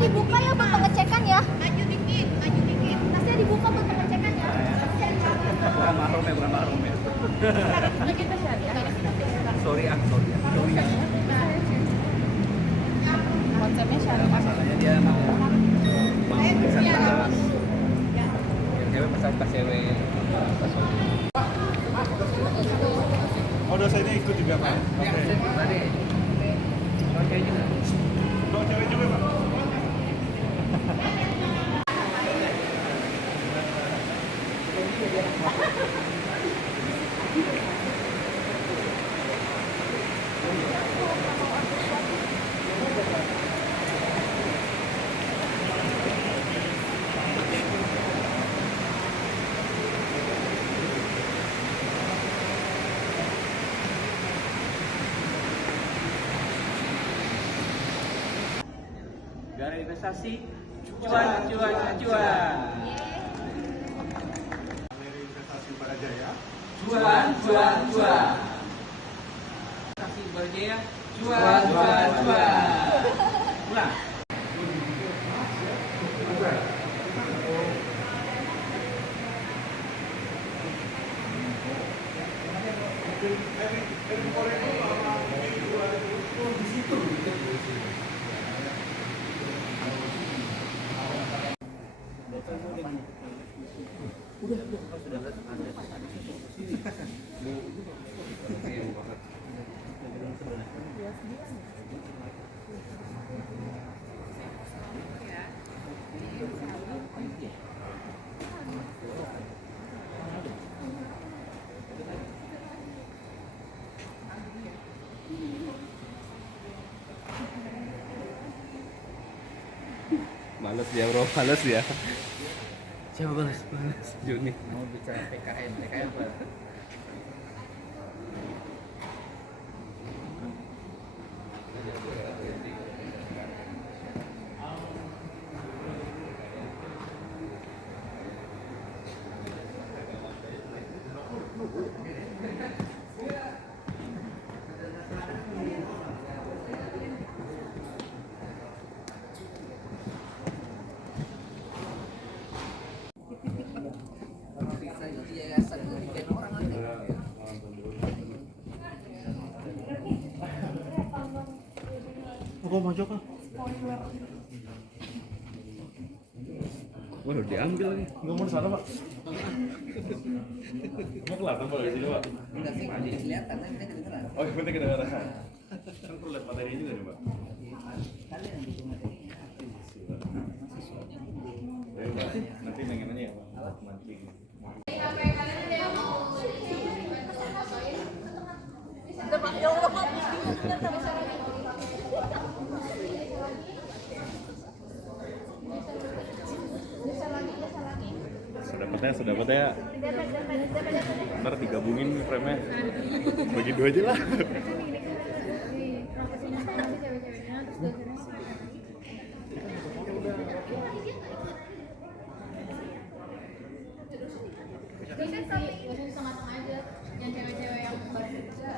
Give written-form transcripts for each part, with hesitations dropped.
dibuka ya buat pengecekan ya. Maju dikit, maju dikit. Tasnya dibuka buat pengecekan ya. Bukan mahrum ya, bukan mahrum ya. Sorry ya. Konsepnya syariah. Masalahnya dia mau bisa yang cewek pas cewek. Oh, dosennya ikut juga, Pak? Oke. Tadi. Oke juga. Untuk cewek juga, Pak? Gara investasi cuan. Dari investasi Barajaya. Cuan. Investasi berjaya cuan. Ulang. Males ya bro, males ya. Siapa balas? Juni. Mau bicara PKN apa? Kok maju kah? Waduh diambil nih. Nggak mau di sana, Pak? Nggak kelihatan, Pak, di sini, Pak? Oh, yang penting kedengaran. Kan perlu lihat materi juga nih, Pak. Nanti mainin aja ya, Pak. Mancing. Sudah dapat ya. Ntar digabungin frame-nya. Bagi dua aja lah. Yang cewek-cewek yang baru kerja.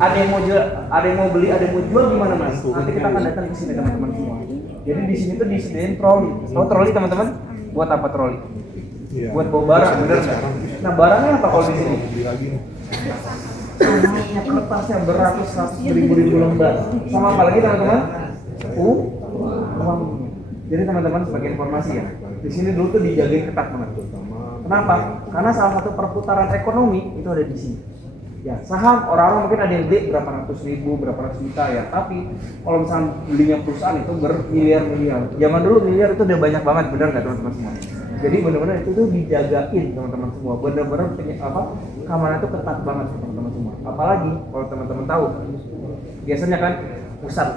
Ada yang mau jual, ada yang mau beli, ada yang mau jual gimana Mas? Nanti kita akan datang ke sini teman-teman semua. Jadi di sini tuh disediain troli. Tahu troli teman-teman? Buat apa troli? Buat bawa barang, bener nggak? Nah barangnya apa kalau di sini? Namanya kertas yang beratus-ratus ribu lembar. Sama apa lagi teman-teman? Uang. Jadi teman-teman sebagai informasi ya, di sini dulu tuh dijagain ketat banget. Kenapa? Karena salah satu perputaran ekonomi itu ada di sini. Ya, saham orang-orang mungkin ada yang beli berapa ratus ribu, berapa ratus juta ya. Tapi kalau misalnya belinya perusahaan itu bermiliar-miliar. Zaman dulu miliar itu udah banyak banget, benar nggak teman-teman semua? Jadi benar-benar itu tuh dijagain teman-teman semua. Benar-benar keamanan itu ketat banget teman-teman semua. Apalagi kalau teman-teman tahu, biasanya kan pusat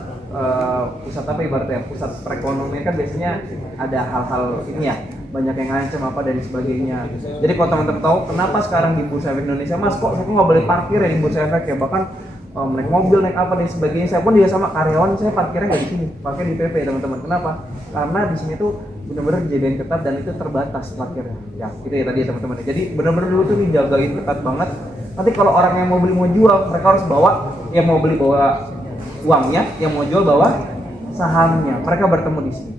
apa ibaratnya pusat perekonomian kan biasanya ada hal-hal ini ya, banyak yang ngancam apa dan sebagainya. Jadi kalau teman-teman tahu kenapa sekarang di Bursa Efek Indonesia, Mas kok saya nggak boleh parkir ya di Bursa Efek ya, bahkan naik mobil, naik apa dan sebagainya. Saya pun juga sama karyawan, saya parkirnya nggak di sini, pakai di PP teman-teman. Kenapa? Karena di sini tuh benar-benar dijadiin ketat dan itu terbatas parkirnya. Ya, gitu ya tadi ya teman-teman. Jadi benar-benar dulu tuh dijagain ketat banget. Nanti kalau orang yang mau beli mau jual, mereka harus bawa, yang mau beli bawa uangnya, yang mau jual bawa sahamnya. Mereka bertemu di sini.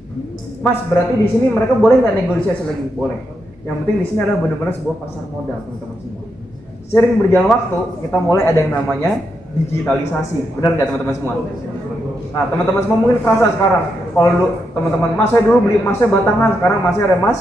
Mas, berarti di sini mereka boleh nggak negosiasi lagi? Boleh. Yang penting di sini adalah benar-benar sebuah pasar modal, teman-teman semua. Sering berjalan waktu, kita mulai ada yang namanya digitalisasi. Benar nggak teman-teman semua? Nah, teman-teman semua mungkin kerasa sekarang. Kalau dulu teman-teman, Mas saya dulu beli emasnya batangan, sekarang masih ada emas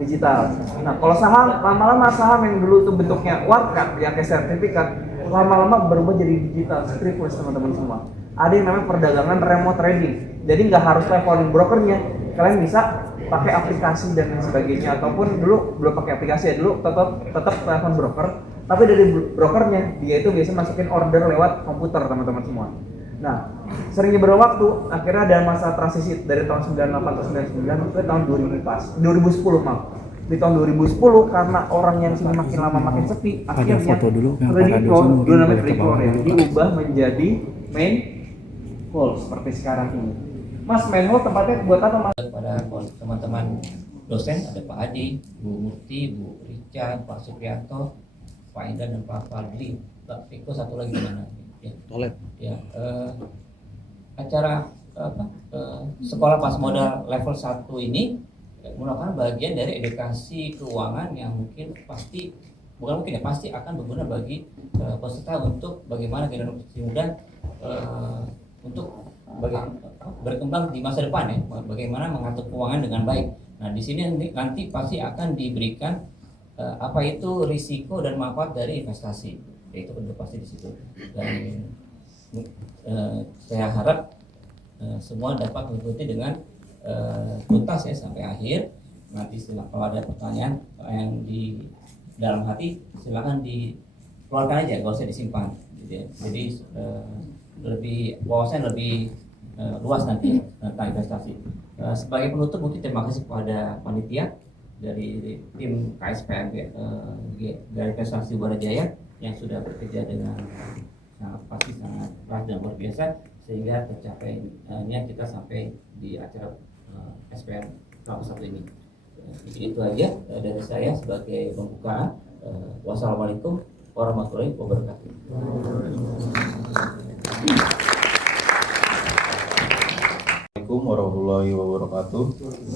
digital. Nah, kalau saham, lama-lama saham yang dulu tuh bentuknya warkat, yang kayak sertifikat, lama-lama berubah jadi digital, scriptless teman-teman semua. Ada yang namanya perdagangan remote trading. Jadi nggak harus teleponin brokernya, kalian bisa pakai aplikasi dan lain sebagainya. Ataupun dulu belum pakai aplikasi ya, dulu tetap telepon broker, tapi dari brokernya dia itu biasa masukin order lewat komputer teman-teman semua. Nah, seringnya berwaktu, akhirnya ada masa transisi dari tahun 98 atau 99 ke tahun 2010 maaf. Di tahun 2010 karena orang yang sini makin lama makin sepi, akhirnya credit call, dulu namanya credit call ya, diubah menjadi main call seperti sekarang ini. Mas, main hall tempatnya buat apa, Mas? Kepada teman-teman dosen ada Pak Adi, Bu Murti, Bu Rica, Pak Suprianto, Pak Indah dan Pak Fadli. Pak Riko satu lagi di mana? Ya. Ya, acara sekolah pas modal level 1 ini merupakan bagian dari edukasi keuangan yang mungkin pasti pasti akan berguna bagi peserta untuk bagaimana generasi muda untuk berkembang di masa depan ya, bagaimana mengatur keuangan dengan baik. Nah, di sini nanti pasti akan diberikan apa itu risiko dan manfaat dari investasi, yaitu pasti di situ. Dan saya harap semua dapat mengikuti dengan tuntas ya sampai akhir. Nanti kalau ada pertanyaan yang di dalam hati silakan dikeluarkan aja, nggak usah disimpan. Gitu ya. Jadi lebih wawasan lebih luas nanti tentang investasi. Sebagai penutup mungkin terima kasih kepada panitia dari tim KSPM dari Investasi Barajaya yang sudah bekerja dengan sangat keras dan luar biasa sehingga tercapainya kita sampai di acara SPM tahun 1 ini. Mungkin itu aja dari saya sebagai pembukaan. Wassalamualaikum warahmatullahi wabarakatuh. Assalamualaikum warahmatullahi wabarakatuh.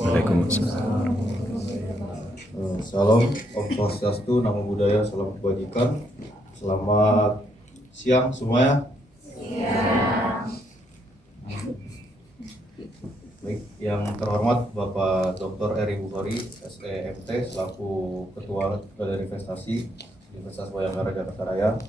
Waalaikumsalam. Salam Om Swastiastu, Namo Buddhaya, salam kebajikan. Selamat siang semuanya. Baik, yang terhormat Bapak Dr. Eri Bukhari, SEMT, selaku Ketua Badan Investasi Universitas Bayangkara Jakarta Raya.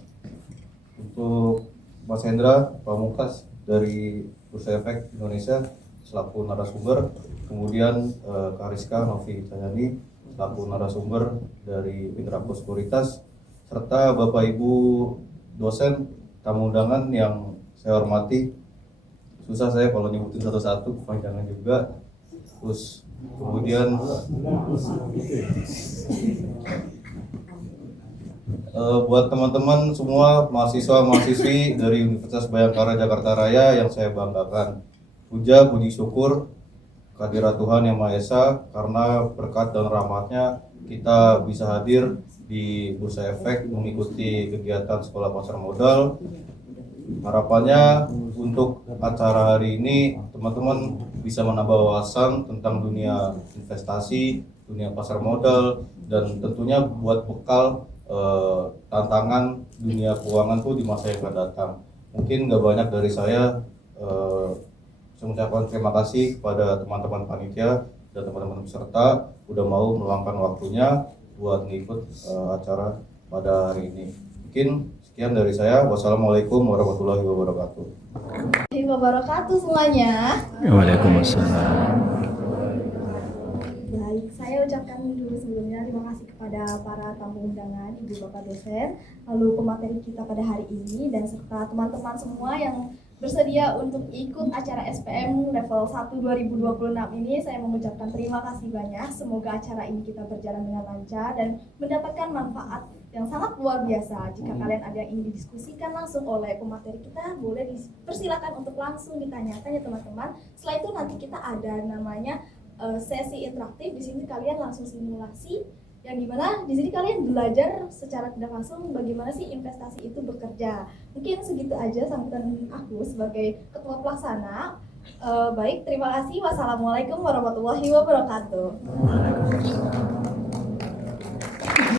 Untuk Mas Hendra Pamungkas dari Bursa Efek Indonesia selaku narasumber, kemudian Kariska Novi Cahyani selaku narasumber dari Mitra Sekuritas, serta Bapak Ibu dosen tamu undangan yang saya hormati. Susah saya kalau nyebutin satu-satu, kepanjangan juga. Terus kemudian buat teman-teman semua mahasiswa-mahasiswi dari Universitas Bayangkara Jakarta Raya yang saya banggakan, puja puji syukur kehadirat Tuhan Yang Maha Esa, karena berkat dan rahmatnya kita bisa hadir di Bursa Efek mengikuti kegiatan sekolah pasar modal. Harapannya untuk acara hari ini teman-teman bisa menambah wawasan tentang dunia investasi, dunia pasar modal, dan tentunya buat bekal tantangan dunia keuangan tuh di masa yang akan datang. Mungkin nggak banyak dari saya mengucapkan terima kasih kepada teman-teman panitia dan teman-teman peserta udah mau meluangkan waktunya buat ngikut acara pada hari ini. Mungkin sekian dari saya. Wassalamualaikum warahmatullahi wabarakatuh. Warahmatullahi wabarakatuh semuanya. Waalaikumsalam. Baik, saya ucapkan dulu sebelumnya terima kasih kepada para tamu undangan, Ibu Bapak dosen, lalu pemateri kita pada hari ini, dan serta teman-teman semua yang bersedia untuk ikut acara SPM level 1 2026 ini. Saya mengucapkan terima kasih banyak. Semoga acara ini kita berjalan dengan lancar dan mendapatkan manfaat yang sangat luar biasa. Jika kalian ada yang ingin didiskusikan langsung oleh pemateri kita, boleh dipersilakan untuk langsung ditanya-tanya teman-teman. Setelah itu nanti kita ada namanya sesi interaktif. Di sini kalian langsung simulasi, yang dimana di sini kalian belajar secara tidak langsung bagaimana sih investasi itu bekerja. Mungkin segitu aja sambutan aku sebagai ketua pelaksana. Baik, terima kasih. Wassalamualaikum warahmatullahi wabarakatuh.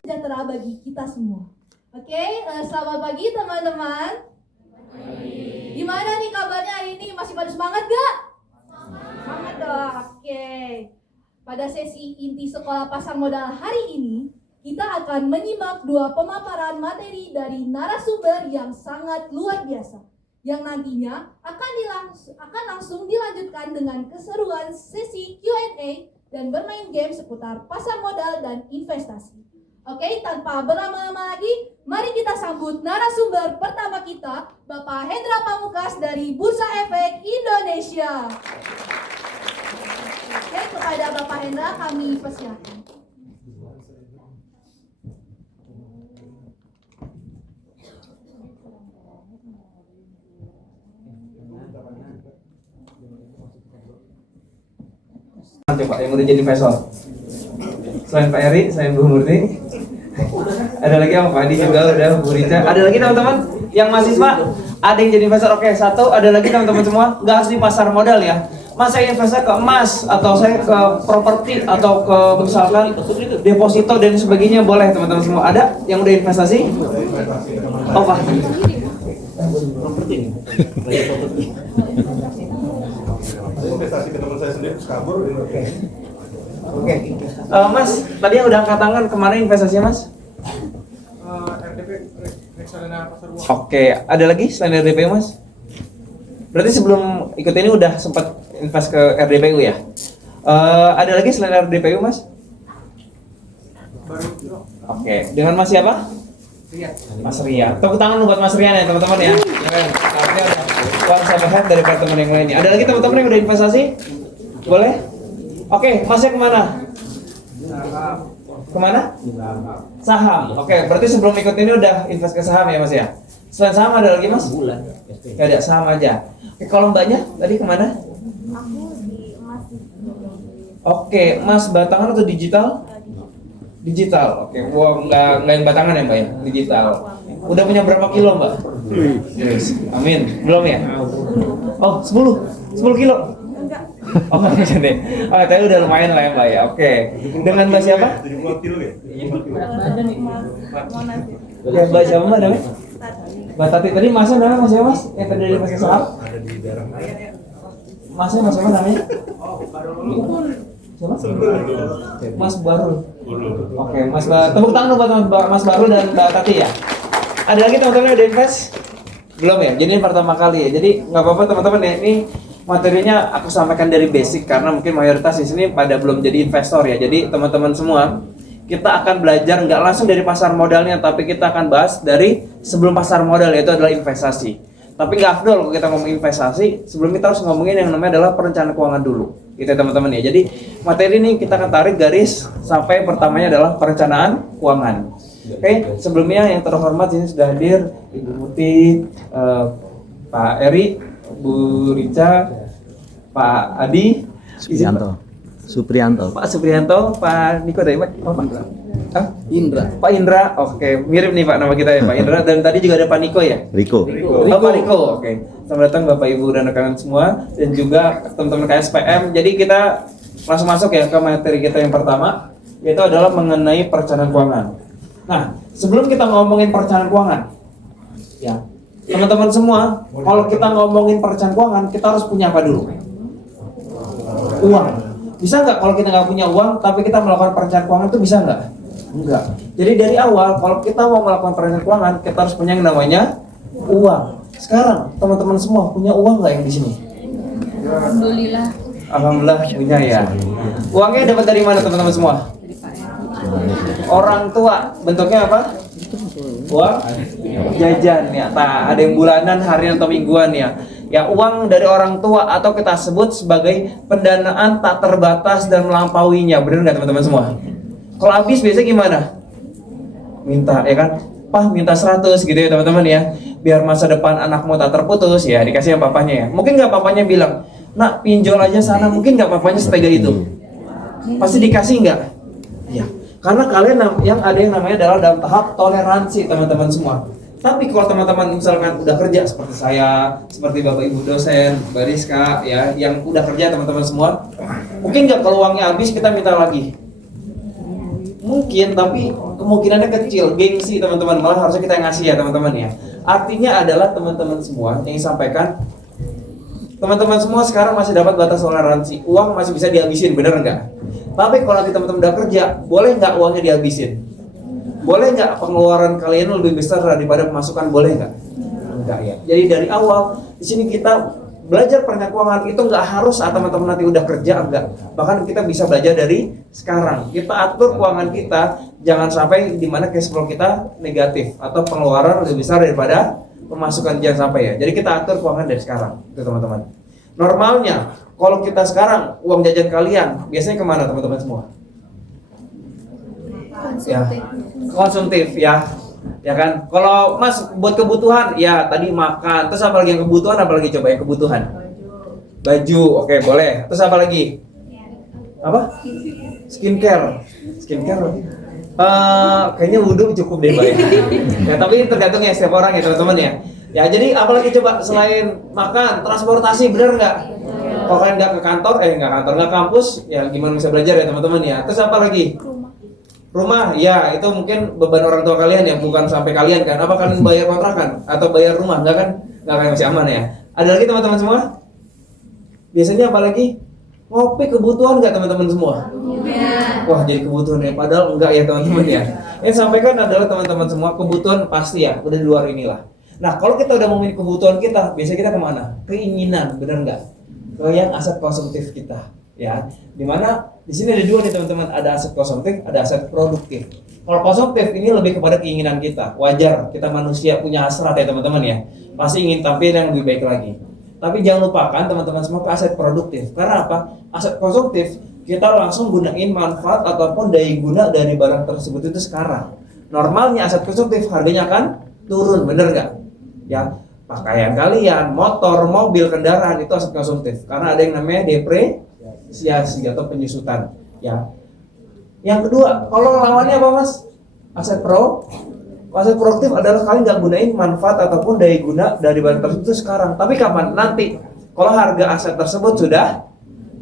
Sejahtera bagi kita semua. Oke, selamat pagi teman-teman. Gimana nih kabarnya hari ini? Masih pada semangat gak? Semangat dong. Oke. Pada sesi inti sekolah pasar modal hari ini, kita akan menyimak 2 pemaparan materi dari narasumber yang sangat luar biasa, yang nantinya akan langsung dilanjutkan dengan keseruan sesi Q&A dan bermain game seputar pasar modal dan investasi. Oke, tanpa berlama-lama lagi, mari kita sambut narasumber pertama kita, Bapak Hendra Pamungkas dari Bursa Efek Indonesia. Oke, kepada Bapak Hendra kami persilakan. Nanti Pak yang udah jadi investor. Selain Pak Eri, selain Bu Murni, ada lagi apa Pak Adi juga udah, Bu Rica. Ada lagi teman-teman yang mahasiswa, ada yang jadi investor. Oke, satu, ada lagi teman-teman semua, nggak harus di pasar modal ya. Mas saya investasi ke emas, atau saya ke properti, atau ke misalkan deposito dan sebagainya, boleh teman-teman semua. Ada yang udah investasi? Oh Pak. Investasi ke teman saya sendiri kabur. Oke. Mas, tadi yang udah angkat tangan kemarin investasinya Mas? RDP reksadana pasar uang. Oke, ada lagi selain RDPU Mas? Berarti sebelum ikut ini udah sempat invest ke RDPU ya? Ada lagi selain RDPU Mas? Oke, dengan Mas siapa? Mas Ria. Tepuk tangan buat Mas Ria ya teman-teman ya. Uang sahabat dari teman yang lainnya. Ada lagi teman-teman yang udah investasi? Boleh? Oke, Masnya kemana? Kemana? Saham. Oke, berarti sebelum ikut ini udah invest ke saham ya Mas ya? Selain saham ada lagi Mas? Gak ada, saham aja. Oke, kalau mbaknya tadi kemana? Aku di emas. Oke, emas batangan atau digital? Digital. Oke, wah nggak yang batangan ya mbak ya? Digital. Udah punya berapa kilo mbak? Yes. Amin. Belum ya? Oh, 10 kilo? Enggak. Oh, nggak jadi. Oh, tapi udah lumayan lah ya mbak ya. Oke. Dengan mbak siapa? 70 kilo ya? Ya mbak siapa mbak namanya? Mbak Tati. Tadi masnya namanya mas siapa mas? Yang tadi dari mas saham? Masnya mas siapa namanya? Siapa? Mas Barul. Oke, Mas tepuk tangan buat Mas Barul dan Mbak Tati ya. Ada lagi teman-teman yang udah invest? Belum ya? Jadi ini pertama kali ya. Jadi nggak apa-apa teman-teman ya. Ini materinya aku sampaikan dari basic karena mungkin mayoritas di sini pada belum jadi investor ya. Jadi teman-teman semua, kita akan belajar nggak langsung dari pasar modalnya, tapi kita akan bahas dari sebelum pasar modal, yaitu adalah investasi. Tapi nggak afdol kalau kita ngomong investasi, sebelum kita harus ngomongin yang namanya adalah perencanaan keuangan dulu. Gitu ya teman-teman ya. Jadi materi ini kita akan tarik garis sampai pertamanya adalah perencanaan keuangan. Oke, sebelumnya yang terhormat ini sudah hadir Ibu Muti, Pak Eri, Bu Rica, Pak Adi, Suprianto. Pak Suprianto, Pak Niko dari mana? Oh, Pak Indra. Pak Indra, oke, mirip nih Pak nama kita ya Pak Indra, dan tadi juga ada Pak Niko ya? Riko. Oh, Pak Riko, oke. Selamat datang Bapak Ibu dan rekan semua, dan juga teman-teman KSPM. Jadi kita langsung masuk ya ke materi kita yang pertama, yaitu adalah mengenai perencanaan keuangan. Nah, sebelum kita ngomongin perencanaan keuangan, ya teman-teman semua, kalau kita ngomongin perencanaan keuangan, kita harus punya apa dulu? Uang. Bisa nggak kalau kita nggak punya uang, tapi kita melakukan perencanaan keuangan itu bisa nggak? Enggak. Jadi dari awal, kalau kita mau melakukan perencanaan keuangan, kita harus punya yang namanya uang. Sekarang teman-teman semua punya uang nggak yang di sini? Alhamdulillah. Alhamdulillah punya ya. Uangnya dapat dari mana teman-teman semua? Orang tua. Bentuknya apa? Uang jajan ya. Ada yang bulanan, harian atau mingguan ya. Ya, uang dari orang tua atau kita sebut sebagai pendanaan tak terbatas dan melampauinya. Benar nggak teman-teman semua? Kalau habis biasanya gimana? Minta, ya kan? Pah, minta 100 gitu ya teman-teman ya. Biar masa depan anakmu tak terputus ya, dikasih sama papanya ya. Mungkin nggak papanya bilang, nak pinjol aja sana, mungkin nggak papanya setega itu. Pasti dikasih nggak? Ya, karena kalian yang ada yang namanya adalah dalam tahap toleransi teman-teman semua. Tapi kalau teman-teman misalkan udah kerja seperti saya, seperti Bapak Ibu dosen, Mbak Rizka ya, yang udah kerja teman-teman semua, mungkin nggak kalau uangnya habis kita minta lagi? Mungkin, tapi kemungkinannya kecil, gengsi teman-teman, malah harusnya kita yang ngasih ya teman-teman ya. Artinya adalah teman-teman semua yang sampaikan, teman-teman semua sekarang masih dapat batas toleransi, uang masih bisa dihabisin, bener nggak? Tapi kalau nanti teman-teman udah kerja, boleh nggak uangnya dihabisin? Boleh nggak pengeluaran kalian lebih besar daripada pemasukan? Boleh nggak? Enggak ya. Jadi dari awal di sini kita belajar perencanaan keuangan itu nggak harus saat teman-teman nanti udah kerja, enggak. Bahkan kita bisa belajar dari sekarang. Kita atur keuangan kita, jangan sampai di mana cash flow kita negatif atau pengeluaran lebih besar daripada pemasukan, jangan sampai ya. Jadi kita atur keuangan dari sekarang, itu teman-teman. Normalnya kalau kita sekarang uang jajan kalian biasanya kemana teman-teman semua? Ya, konsumtif ya kan. Kalau Mas buat kebutuhan ya tadi makan, terus apa lagi yang kebutuhan, apa lagi coba yang kebutuhan? Baju, oke, boleh. Terus apa lagi? Apa? Skincare. Kayaknya wudhu cukup deh Mbak ya. Tapi tergantung ya setiap orang ya teman-teman ya. Ya, jadi apalagi coba selain makan, transportasi, bener nggak? Kalau kalian nggak ke kantor, nggak kampus, ya gimana bisa belajar ya teman-teman ya. Terus apa lagi? Rumah, ya itu mungkin beban orang tua kalian ya, bukan sampai kalian kan. Apa kalian bayar kontrakan atau bayar rumah? Enggak kan? Enggak, kan masih aman ya. Ada lagi teman-teman semua? Biasanya apa lagi? Ngopi, kebutuhan nggak teman-teman semua? Wah, jadi kebutuhan ya, padahal enggak ya teman-teman ya. Yang sampaikan adalah teman-teman semua, kebutuhan pasti ya, udah di luar inilah. Nah, kalau kita udah ngomongin kebutuhan kita, biasanya kita kemana? Keinginan, benar nggak? Ke yang aset konsumtif kita. Ya, dimana di sini ada dua nih teman-teman, ada aset konsumtif, ada aset produktif. Kalau konsumtif ini lebih kepada keinginan kita, wajar, kita manusia punya hasrat ya teman-teman ya, pasti ingin tampil yang lebih baik lagi. Tapi jangan lupakan teman-teman semua ke aset produktif. Karena apa? Aset konsumtif kita langsung gunain manfaat ataupun daya guna dari barang tersebut itu sekarang. Normalnya aset konsumtif harganya akan turun, bener nggak? Ya, pakaian kalian, motor, mobil, kendaraan itu aset konsumtif. Karena ada yang namanya depresiasi atau penyusutan ya. Yang kedua, kalau lawannya apa Mas? Aset produktif adalah kalian nggak gunain manfaat ataupun daya guna dari barang tersebut sekarang, tapi kapan? Nanti kalau harga aset tersebut sudah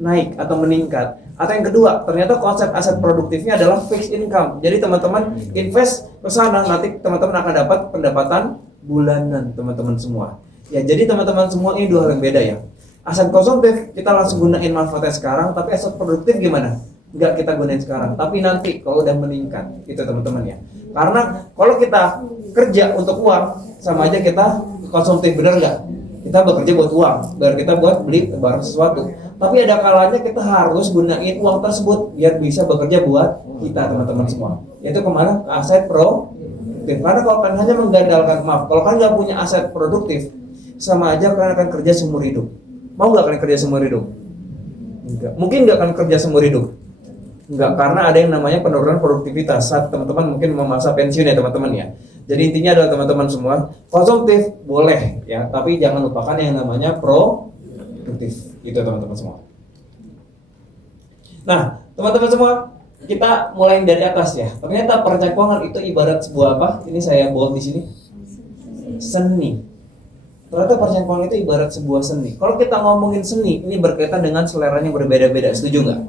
naik atau meningkat. Atau yang kedua, ternyata konsep aset produktifnya adalah fixed income. Jadi teman-teman invest ke sana, nanti teman-teman akan dapat pendapatan bulanan teman-teman semua. Ya, jadi teman-teman semua ini dua hal yang beda ya. Aset konsumtif kita langsung gunain manfaatnya sekarang, tapi aset produktif gimana? Nggak kita gunain sekarang, tapi nanti kalau udah meningkat, itu teman-teman ya. Karena kalau kita kerja untuk uang, sama aja kita konsumtif, bener nggak? Kita bekerja buat uang, biar kita buat beli barang sesuatu. Tapi ada kalanya kita harus gunain uang tersebut biar bisa bekerja buat kita teman-teman semua. Yaitu kemana? Ke aset produktif. Karena kalau kalian hanya menggandalkan, kalau kalian nggak punya aset produktif, sama aja kalian akan kerja seumur hidup. Mau nggak kalian kerja seumur hidup? Enggak. Mungkin nggak akan kerja seumur hidup? Enggak, karena ada yang namanya penurunan produktivitas saat teman-teman mungkin mau masa pensiun ya teman-teman ya. Jadi intinya adalah teman-teman semua, konsumtif boleh ya, tapi jangan lupakan yang namanya produktif. Itu teman-teman semua. Nah, teman-teman semua, kita mulai dari atas ya. Ternyata perencanaan keuangan itu ibarat sebuah apa? Ini saya bawa di sini. Seni. Ternyata perencanaan keuangan itu ibarat sebuah seni. Kalau kita ngomongin seni, ini berkaitan dengan seleranya berbeda-beda. Setuju nggak?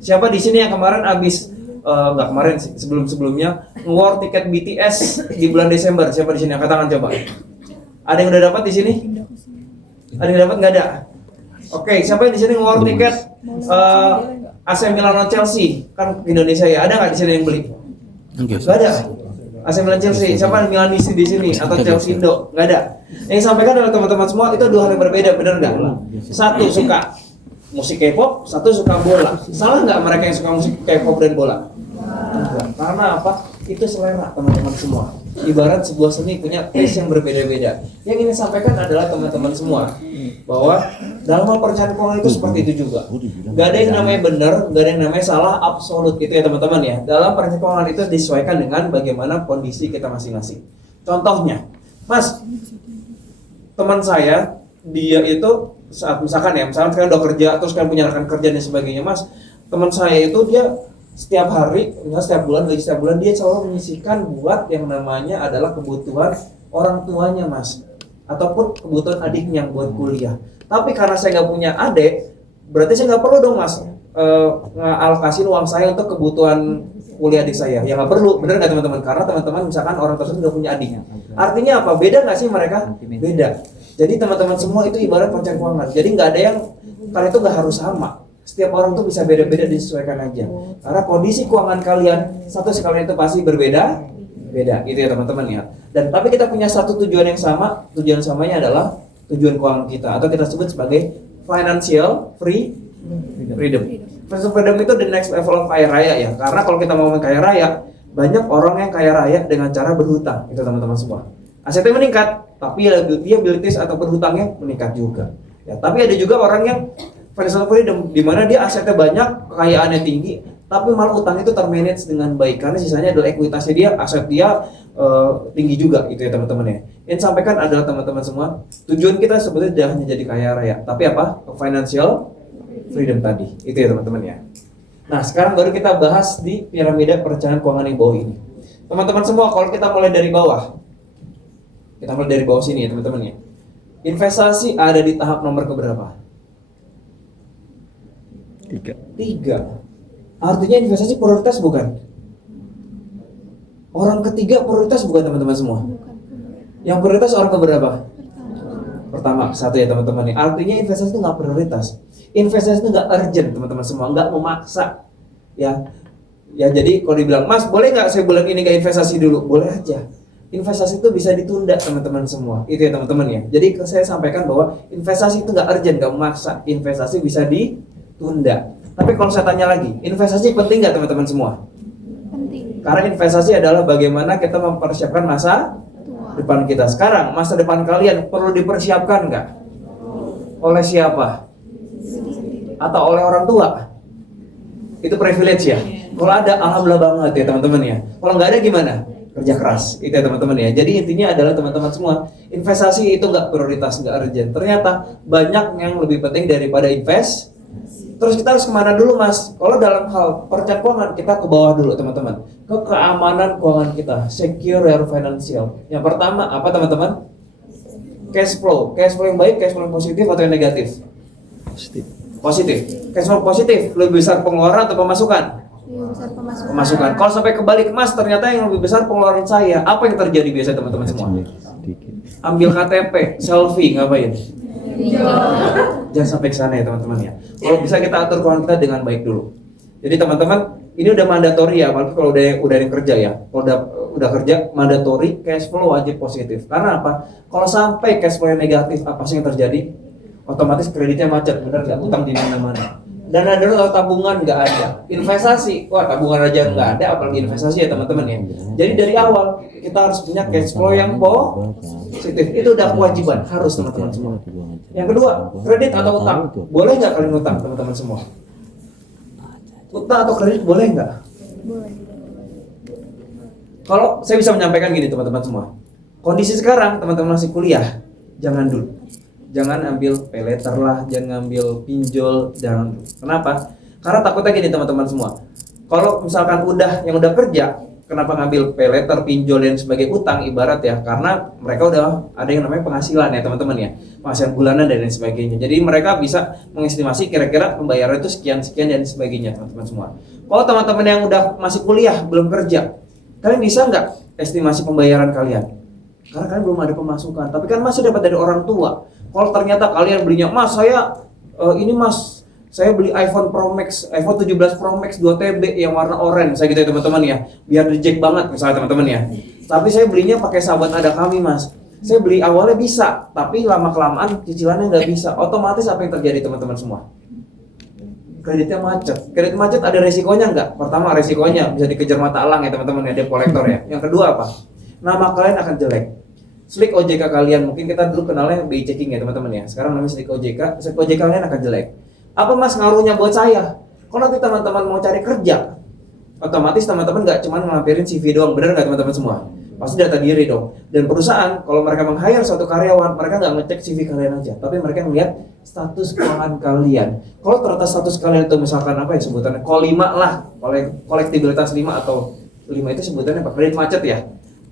Siapa di sini yang kemarin habis nggak kemarin sih, sebelum-sebelumnya war tiket BTS di bulan Desember? Siapa di sini angkat tangan coba? Ada yang udah dapat di sini? Ada yang dapat nggak ada? Oke, siapa yang di sini war tiket AC Milan Chelsea? Kan Indonesia ya, ada nggak di sini yang beli? Nggak ada. AC Milan Chelsea, siapa yang Milanisti di sini atau Chelsea Indo? Nggak ada. Yang disampaikan adalah teman-teman semua itu dua hal yang berbeda, benar nggak? Satu suka musik K-pop, satu suka bola. Salah nggak mereka yang suka musik K-pop dan bola? Enggak. Karena apa? Itu selera teman-teman semua. Ibarat sebuah seni punya taste yang berbeda-beda. Yang ingin sampaikan adalah teman-teman semua. bahwa dalam hal perencanaan keuangan itu seperti itu juga. Gak ada yang namanya benar, gak ada yang namanya salah absolut gitu ya teman-teman ya. Dalam perencanaan keuangan itu disesuaikan dengan bagaimana kondisi kita masing-masing. Contohnya, Mas, teman saya dia itu saat misalkan sekarang udah kerja terus kan punya rekan kerja dan sebagainya, Mas. Teman saya itu dia setiap hari, setiap bulan dia selalu menyisihkan buat yang namanya adalah kebutuhan orang tuanya, Mas, ataupun kebutuhan adiknya yang buat kuliah. Tapi karena saya nggak punya adik, berarti saya nggak perlu dong, Mas, ngalokasiin uang saya untuk kebutuhan kuliah adik saya. Ya nggak perlu, bener nggak teman-teman? Karena teman-teman misalkan orang tersebut nggak punya adiknya. Artinya apa? Beda nggak sih mereka? Beda. Jadi teman-teman semua itu ibarat perencanaan keuangan. Jadi nggak ada yang kalian itu nggak harus sama. Setiap orang tuh bisa beda-beda, disesuaikan aja. Karena kondisi keuangan kalian satu sekalian itu pasti berbeda, beda gitu ya teman-teman ya. Dan tapi kita punya satu tujuan yang sama. Tujuan samanya adalah tujuan keuangan kita atau kita sebut sebagai financial freedom. Financial freedom itu the next level of kaya raya ya. Karena kalau kita mau kaya raya, banyak orang yang kaya raya dengan cara berhutang. Itu teman-teman semua. Asetnya meningkat, tapi liabilities atau berhutangnya meningkat juga. Ya, tapi ada juga orang yang financial freedom di mana dia asetnya banyak, kekayaannya tinggi, tapi malah utang itu termanage dengan baik karena sisanya adalah ekuitasnya dia, aset dia tinggi juga gitu ya teman-teman ya. Yang sampaikan adalah teman-teman semua, tujuan kita sebetulnya tidak hanya jadi kaya raya, tapi apa? Financial freedom tadi. Itu ya teman-teman ya. Nah, sekarang baru kita bahas di piramida perencanaan keuangan yang bawah ini. Teman-teman semua, kalau kita mulai dari bawah. Kita mulai dari bawah sini ya teman-teman ya. Investasi ada di tahap nomor keberapa? 3. Artinya investasi prioritas bukan? Orang ketiga prioritas bukan teman-teman semua? Yang prioritas orang keberapa? Pertama, satu ya teman-teman. Artinya investasi itu nggak prioritas. Investasi itu nggak urgent teman-teman semua, nggak memaksa. Ya, jadi kalau dibilang, Mas boleh nggak saya bulan ini nggak investasi dulu? Boleh aja. Investasi itu bisa ditunda teman-teman semua. Itu ya teman-teman ya. Jadi saya sampaikan bahwa investasi itu nggak urgent, nggak memaksa. Investasi bisa ditunda. Tapi kalau saya tanya lagi, investasi penting nggak teman-teman semua? Penting. Karena investasi adalah bagaimana kita mempersiapkan masa depan kita. Sekarang masa depan kalian perlu dipersiapkan nggak? Oleh siapa? Atau oleh orang tua? Itu privilege ya. Kalau ada, alhamdulillah banget ya teman-teman ya. Kalau nggak ada gimana? Kerja keras, itu ya teman-teman ya. Jadi intinya adalah teman-teman semua, investasi itu nggak prioritas, nggak urgent. Ternyata banyak yang lebih penting daripada invest. Terus kita harus kemana dulu, Mas? Kalau dalam hal perencanaan keuangan, kita ke bawah dulu teman-teman. Ke keamanan keuangan kita, secure your financial. Yang pertama apa teman-teman? Cash flow. Cash flow yang baik, cash flow yang positif atau yang negatif? Positif. Cash flow positif, lebih besar pengeluaran atau pemasukan? Pemasukan. Kalau sampai kebalik, Mas, ternyata yang lebih besar pengeluaran saya. Apa yang terjadi biasa teman-teman semua? Ambil KTP, selfie, ngapain? Jangan sampai ke sana ya teman-teman ya. Kalau bisa kita atur keuangan kita dengan baik dulu. Jadi teman-teman, ini udah mandatori ya, apalagi kalau udah yang kerja ya. Kalau udah kerja, mandatori cash flow wajib positif. Karena apa? Kalau sampai cash flow yang negatif, apa sih yang terjadi? Otomatis kreditnya macet, benar nggak? Utang di mana-mana. Dana darurat atau tabungan nggak ada. Investasi, wah tabungan aja nggak ada, apalagi investasi ya teman-teman ya. Jadi dari awal kita harus punya cash flow yang positif. Itu udah kewajiban, harus teman-teman semua. Yang kedua, kredit atau utang. Boleh nggak kalian utang teman-teman semua? Utang atau kredit boleh nggak? Boleh. Kalau saya bisa menyampaikan gini teman-teman semua. Kondisi sekarang teman-teman masih kuliah, jangan dulu. Jangan ambil paylater lah, jangan ambil pinjol, jangan. Kenapa? Karena takutnya gini teman-teman semua. Kalau misalkan yang udah kerja, kenapa ngambil paylater, pinjol dan sebagai utang ibarat ya? Karena mereka udah ada yang namanya penghasilan ya teman-teman ya, penghasilan bulanan dan lain sebagainya. Jadi mereka bisa mengestimasi kira-kira pembayaran itu sekian dan sebagainya teman-teman semua. Kalau teman-teman yang udah masih kuliah belum kerja, kalian bisa nggak estimasi pembayaran kalian? Karena kalian belum ada pemasukan, tapi kan masih dapat dari orang tua. Kalau ternyata kalian belinya, Mas saya beli iPhone Pro Max, iPhone 17 Pro Max 2TB yang warna oranye, saya gitu ya teman-teman ya, biar reject banget misalnya teman-teman ya. Tapi saya belinya pakai sahabat ada kami, Mas. Saya beli awalnya bisa, tapi lama-kelamaan cicilannya nggak bisa. Otomatis apa yang terjadi teman-teman semua? Kreditnya macet. Kredit macet ada resikonya nggak? Pertama resikonya bisa dikejar mata elang ya teman-teman ya, dia kolektor ya. Yang kedua apa? Nama kalian akan jelek. Slick OJK kalian, mungkin kita dulu kenalnya BI checking ya teman-teman ya. Sekarang namanya Slick OJK kalian akan jelek. Apa mas ngaruhnya buat saya? Kalau nanti teman-teman mau cari kerja, otomatis teman-teman nggak cuma ngelampirin CV doang, benar nggak teman-teman semua? Pasti data diri dong. Dan perusahaan kalau mereka meng-hire suatu karyawan, mereka nggak ngecek CV kalian aja, tapi mereka ngeliat status keuangan kalian. Kalau ternyata status kalian itu misalkan apa ya sebutannya, Q5 lah, kolektibilitas 5 atau 5 itu sebutannya apa? Kredit macet ya.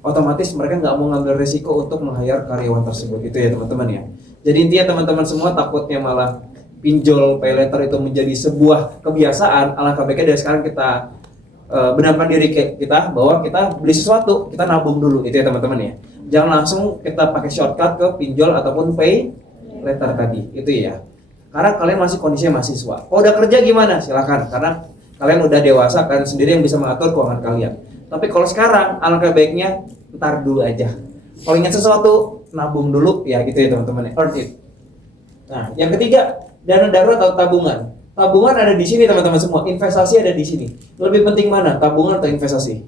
Otomatis mereka nggak mau ngambil resiko untuk meng-hire karyawan tersebut. Itu ya teman-teman ya. Jadi intinya teman-teman semua takutnya malah pinjol pay letter itu menjadi sebuah kebiasaan. Alangkah baiknya dari sekarang kita benamkan diri kita bahwa kita beli sesuatu, kita nabung dulu. Itu ya teman-teman ya. Jangan langsung kita pakai shortcut ke pinjol ataupun pay letter tadi. Itu ya. Karena kalian masih kondisinya mahasiswa. Kalau udah kerja gimana? Silakan. Karena kalian udah dewasa, kalian sendiri yang bisa mengatur keuangan kalian. Tapi kalau sekarang, alangkah baiknya ntar dulu aja. Kalau ingat sesuatu, nabung dulu, ya gitu ya teman-teman. Earn it. Nah, yang ketiga, dana darurat atau tabungan. Tabungan ada di sini teman-teman semua. Investasi ada di sini. Lebih penting mana? Tabungan atau investasi?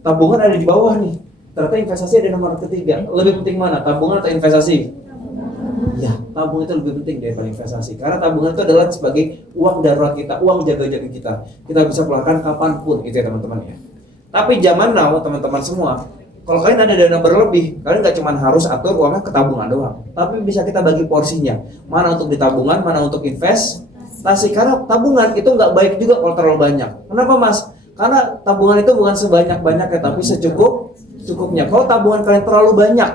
Tabungan ada di bawah nih. Ternyata investasi ada nomor ketiga. Lebih penting mana? Tabungan atau investasi? Ya, tabungan itu lebih penting daripada investasi. Karena tabungan itu adalah sebagai uang darurat kita, uang jaga-jaga kita. Kita bisa keluarkan kapanpun, gitu ya teman-teman ya. Tapi zaman now, teman-teman semua, kalau kalian ada dana berlebih, kalian nggak cuma harus atur uangnya ke tabungan doang. Tapi bisa kita bagi porsinya. Mana untuk di tabungan, mana untuk investasi. Karena tabungan itu nggak baik juga kalau terlalu banyak. Kenapa mas? Karena tabungan itu bukan sebanyak-banyaknya, tapi secukupnya. Kalau tabungan kalian terlalu banyak,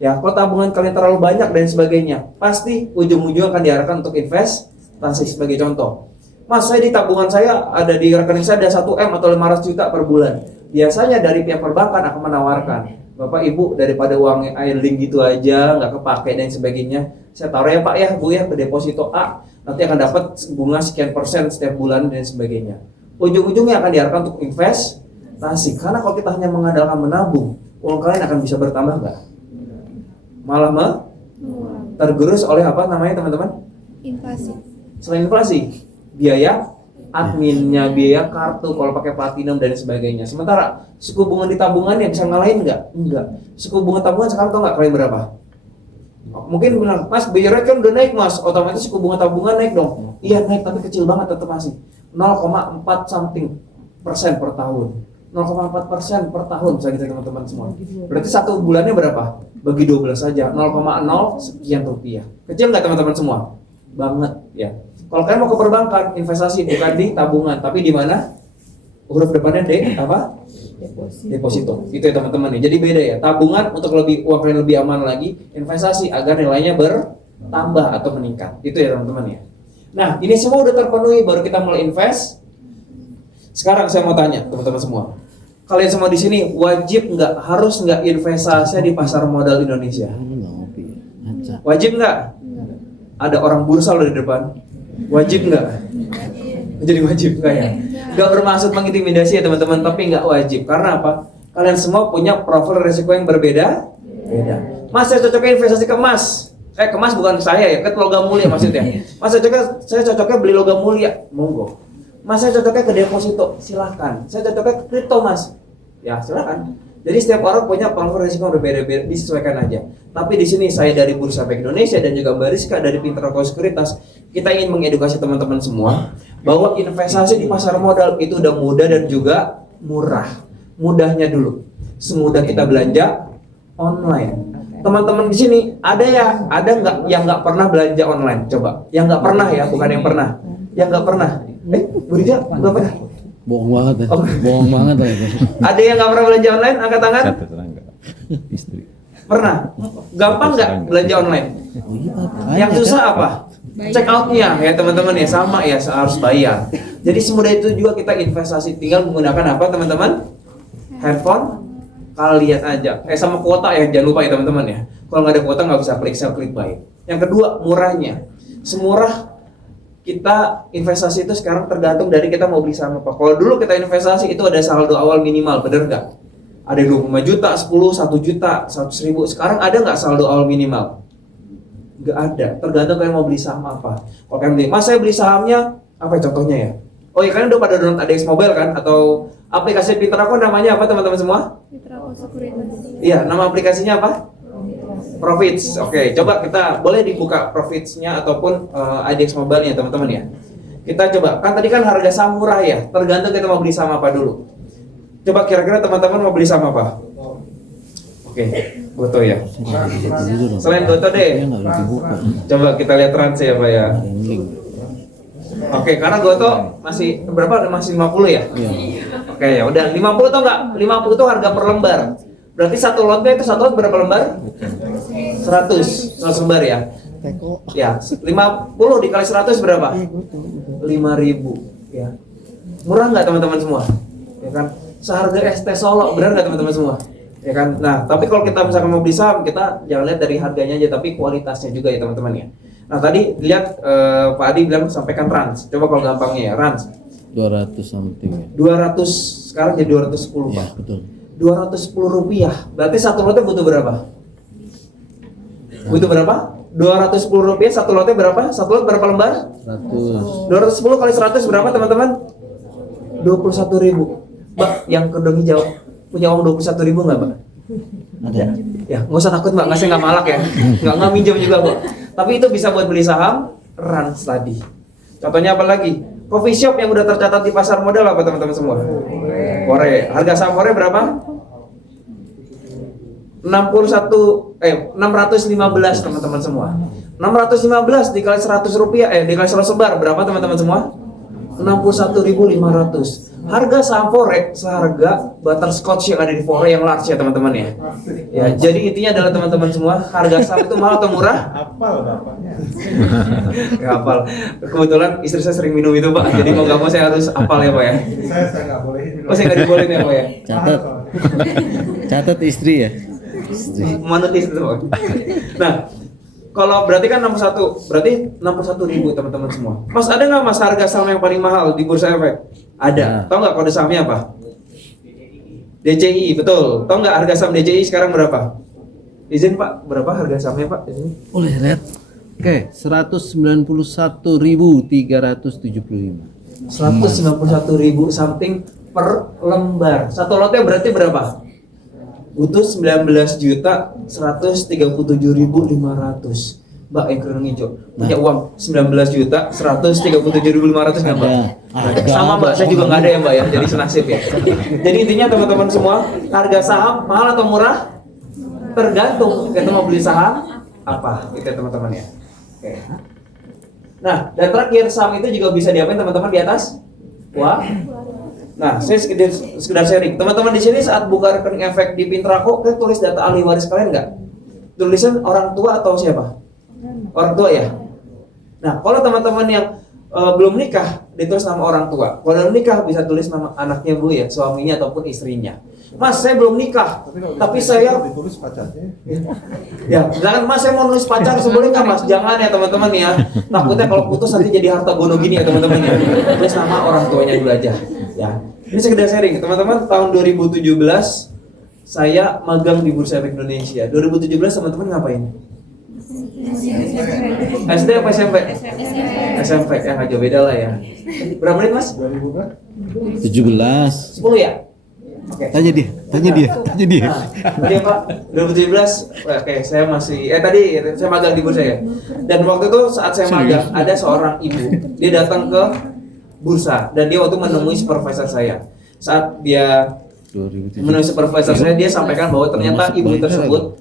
ya, kalau tabungan kalian terlalu banyak dan sebagainya, pasti ujung-ujung akan diarahkan untuk investasi. Sebagai contoh, mas, saya di tabungan saya ada di rekening saya ada 1M atau 500 juta per bulan. Biasanya dari pihak perbankan akan menawarkan, Bapak Ibu daripada uangnya idling gitu aja, nggak kepake dan sebagainya, saya taruh ya Pak ya Bu ya ke deposito A, nanti akan dapat bunga sekian persen setiap bulan dan sebagainya. Ujung-ujungnya akan diarahkan untuk investasi. Karena kalau kita hanya mengandalkan menabung, uang kalian akan bisa bertambah nggak? Malah tergerus oleh apa namanya teman-teman? Inflasi. Selain inflasi, biaya adminnya, biaya kartu kalau pakai platinum dan sebagainya. Sementara suku bunga di tabungan yang bisa ngalahin nggak? Enggak. Suku bunga tabungan sekarang tau nggak kalian berapa? Mungkin bilang, mas biaya kan udah naik mas, otomatis suku bunga tabungan naik dong. Iya naik tapi kecil banget tetap masih 0,4 something persen per tahun. 0,4% per tahun saya gitu teman-teman semua. Berarti satu bulannya berapa? Bagi 12 saja 0,0 sekian rupiah. Kecil nggak teman-teman semua? Banget ya. Kalau kalian mau ke perbankan, investasi bukan di tabungan, tapi di mana? Huruf depannya D apa? Deposito. Itu ya teman-teman ya. Jadi beda ya. Tabungan untuk lebih uang kalian lebih aman lagi, investasi agar nilainya bertambah atau meningkat. Itu ya teman-teman ya. Nah, ini semua udah terpenuhi baru kita mulai invest. Sekarang saya mau tanya teman-teman semua, kalian semua di sini wajib nggak, harus nggak investasi di pasar modal Indonesia? Wajib nggak? Ada orang bursa loh di depan. Wajib nggak? Jadi wajib nggak ya? Nggak bermaksud mengintimidasi ya teman-teman, tapi nggak wajib. Karena apa? Kalian semua punya profil risiko yang berbeda. Mas, saya cocoknya investasi ke emas. Ke emas bukan saya ya, ke logam mulia maksudnya. Mas, saya cocoknya beli logam mulia. Monggo. Mas, saya cocoknya ke deposito, silahkan. Saya cocoknya ke kripto mas, ya silahkan. Jadi setiap orang punya profil risiko yang berbeda-beda, disesuaikan aja. Tapi di sini saya dari Bursa Efek Indonesia dan juga Mbak Rizka dari Pintar Sekuritas, kita ingin mengedukasi teman-teman semua bahwa investasi di pasar modal itu udah mudah dan juga murah. Mudahnya dulu, semudah kita belanja online. Teman-teman di sini ada nggak yang nggak pernah belanja online? Coba, yang nggak pernah ya, bukan yang pernah, yang nggak pernah. Bu Rija, nggak pernah? Bohong banget ya. Oh. Bohong banget ya. Ada yang nggak pernah belanja online? Angkat tangan. Satu tetangga. Istri. Pernah? Gampang nggak belanja online? Oh iya, Yang susah apa? Check outnya ya teman-teman ya, sama ya, harus bayar. Jadi semudah itu juga kita investasi, tinggal menggunakan apa teman-teman? Handphone. Kalian lihat aja. Sama kuota ya, jangan lupa ya teman-teman ya. Kalau nggak ada kuota nggak bisa klik sell, klik buy. Yang kedua, murahnya. Semurah kita investasi itu sekarang tergantung dari kita mau beli saham apa. Kalau dulu kita investasi itu ada saldo awal minimal, bener nggak? Ada 25 juta, 10, 1 juta, 100 ribu. Sekarang ada nggak saldo awal minimal? Nggak ada. Tergantung kalian mau beli saham apa. Kalau kalian beli, mas saya beli sahamnya apa contohnya ya? Oh iya, kalian udah pada download ADX Mobile kan? Atau aplikasi pintar aku namanya apa teman-teman semua? Mitra Sekuritas. Iya, nama aplikasinya apa? Profits. Oke, coba kita boleh dibuka Profits-nya ataupun ADX Mobile-nya teman-teman ya. Kita coba, kan tadi kan harga saham murah ya, tergantung kita mau beli saham apa dulu. Coba kira-kira teman-teman mau beli saham apa? Oke, Goto ya. Selain Goto deh, Nggak udah dibuka. coba kita lihat Trans ya Pak ya. Yang link. Oke, karena Goto masih berapa? Masih 50 ya? Iya. Oke, ya udah 50 tuh enggak? 50 tuh harga per lembar. Berarti satu lotnya itu satu lot berapa lembar? 100 lembar ya. Ya, 50 dikali 100 berapa? 5.000 ya. Murah nggak teman-teman semua? Ya kan? Seharga ST Solo, benar nggak teman-teman semua? Ya kan? Nah, tapi kalau kita misalkan mau beli saham, kita jangan lihat dari harganya aja, tapi kualitasnya juga ya teman-teman ya. Nah, tadi lihat Pak Adi bilang sampaikan Rans. Coba kalau gampangnya ya, Rans. 200 something ya. 200 sekarang jadi 210 Iya, Pak. betul. 210 rupiah. Berarti satu lotnya butuh berapa? Butuh berapa? 210 rupiah satu lotnya berapa? Satu lot berapa lembar? 100. 210 kali 100 berapa teman-teman? 21.000. Mbak, yang kedong hijau punya uang 21.000 nggak Mbak? Ada. Ya, nggak usah takut Mbak, saya nggak malak ya. Nggak minjem juga kok. Tapi itu bisa buat beli saham Rans tadi. Contohnya apa lagi? Coffee shop yang udah tercatat di pasar modal apa teman-teman semua? Kore. Harga saham Kore berapa? 615 teman-teman semua. 615 dikali 100 rupiah, dikali 100 lembar berapa teman-teman semua? 61.500. Harga saham forex seharga butterscotch yang ada di forex yang large ya teman-teman ya. Ya, jadi intinya adalah teman-teman semua, harga saham itu mahal atau murah? Hafal bapaknya. Ya, hafal. Kebetulan istri saya sering minum itu Pak, jadi mau nggak mau saya harus hafal ya Pak ya. Saya nggak bolehin. Oh, saya nggak dibolehin ya Pak ya. Catat. Catat istri ya. Monetis itu Pak. Nah, kalau berarti kan 61, berarti 61.000 teman-teman semua. Mas ada nggak Mas harga saham yang paling mahal di Bursa Efek? Ada. Tahu nggak kode sahamnya apa? DCI, betul. Tahu nggak harga saham DCI sekarang berapa? Izin Pak, berapa harga sahamnya Pak di sini? Boleh lihat. Oke, 191.375. 191.000 something per lembar. Satu lotnya berarti berapa? Butuh 19.137.500. Mbak yang kerudung hijau punya uang 19.137.500 nggak Mbak? Ada. Sama Mbak, saya juga nggak ada ya Mbak ya, jadi senasib ya. Jadi intinya teman-teman semua, harga saham mahal atau murah? Tergantung kita mau beli saham apa, gitu ya teman-teman ya. Oke. Nah, dan terakhir saham itu juga bisa diapain teman-teman di atas? Wah. Nah, saya sekedar sharing. Teman-teman di sini saat buka rekening efek di Pintrako, kalian tulis data ahli waris kalian nggak? Tulisan orang tua atau siapa? Orang tua ya. Nah, kalau teman-teman yang belum nikah, ditulis nama orang tua. Kalau udah nikah bisa tulis nama anaknya dulu ya, suaminya ataupun istrinya. Mas, saya belum nikah, tapi saya ditulis pacarnya. ya, jangan Mas, saya mau nulis pacar, seboleh nggak Mas? Jangan ya teman-teman ya. Takutnya kalau putus nanti jadi harta gono gini ya teman-teman ya. Tulis nama orang tuanya dulu aja. Ya, ini sekedar sharing. Teman-teman, tahun 2017 saya magang di Bursa Efek Indonesia. 2017 teman-teman ngapain? SD apa SMP? SMP ya, nggak jauh beda lah ya. Berapa menit Mas? 2000 kan? 17. 10 ya? Oke. Tanya dia. Nah, tadi Pak, 2017, oke, saya masih, tadi saya magang di Bursa ya. Dan waktu itu saat saya magang, ada seorang ibu, dia datang ke Bursa, dan dia waktu menemui supervisor saya. Saat dia 2017. menemui supervisor saya, dia sampaikan bahwa ternyata ibu tersebut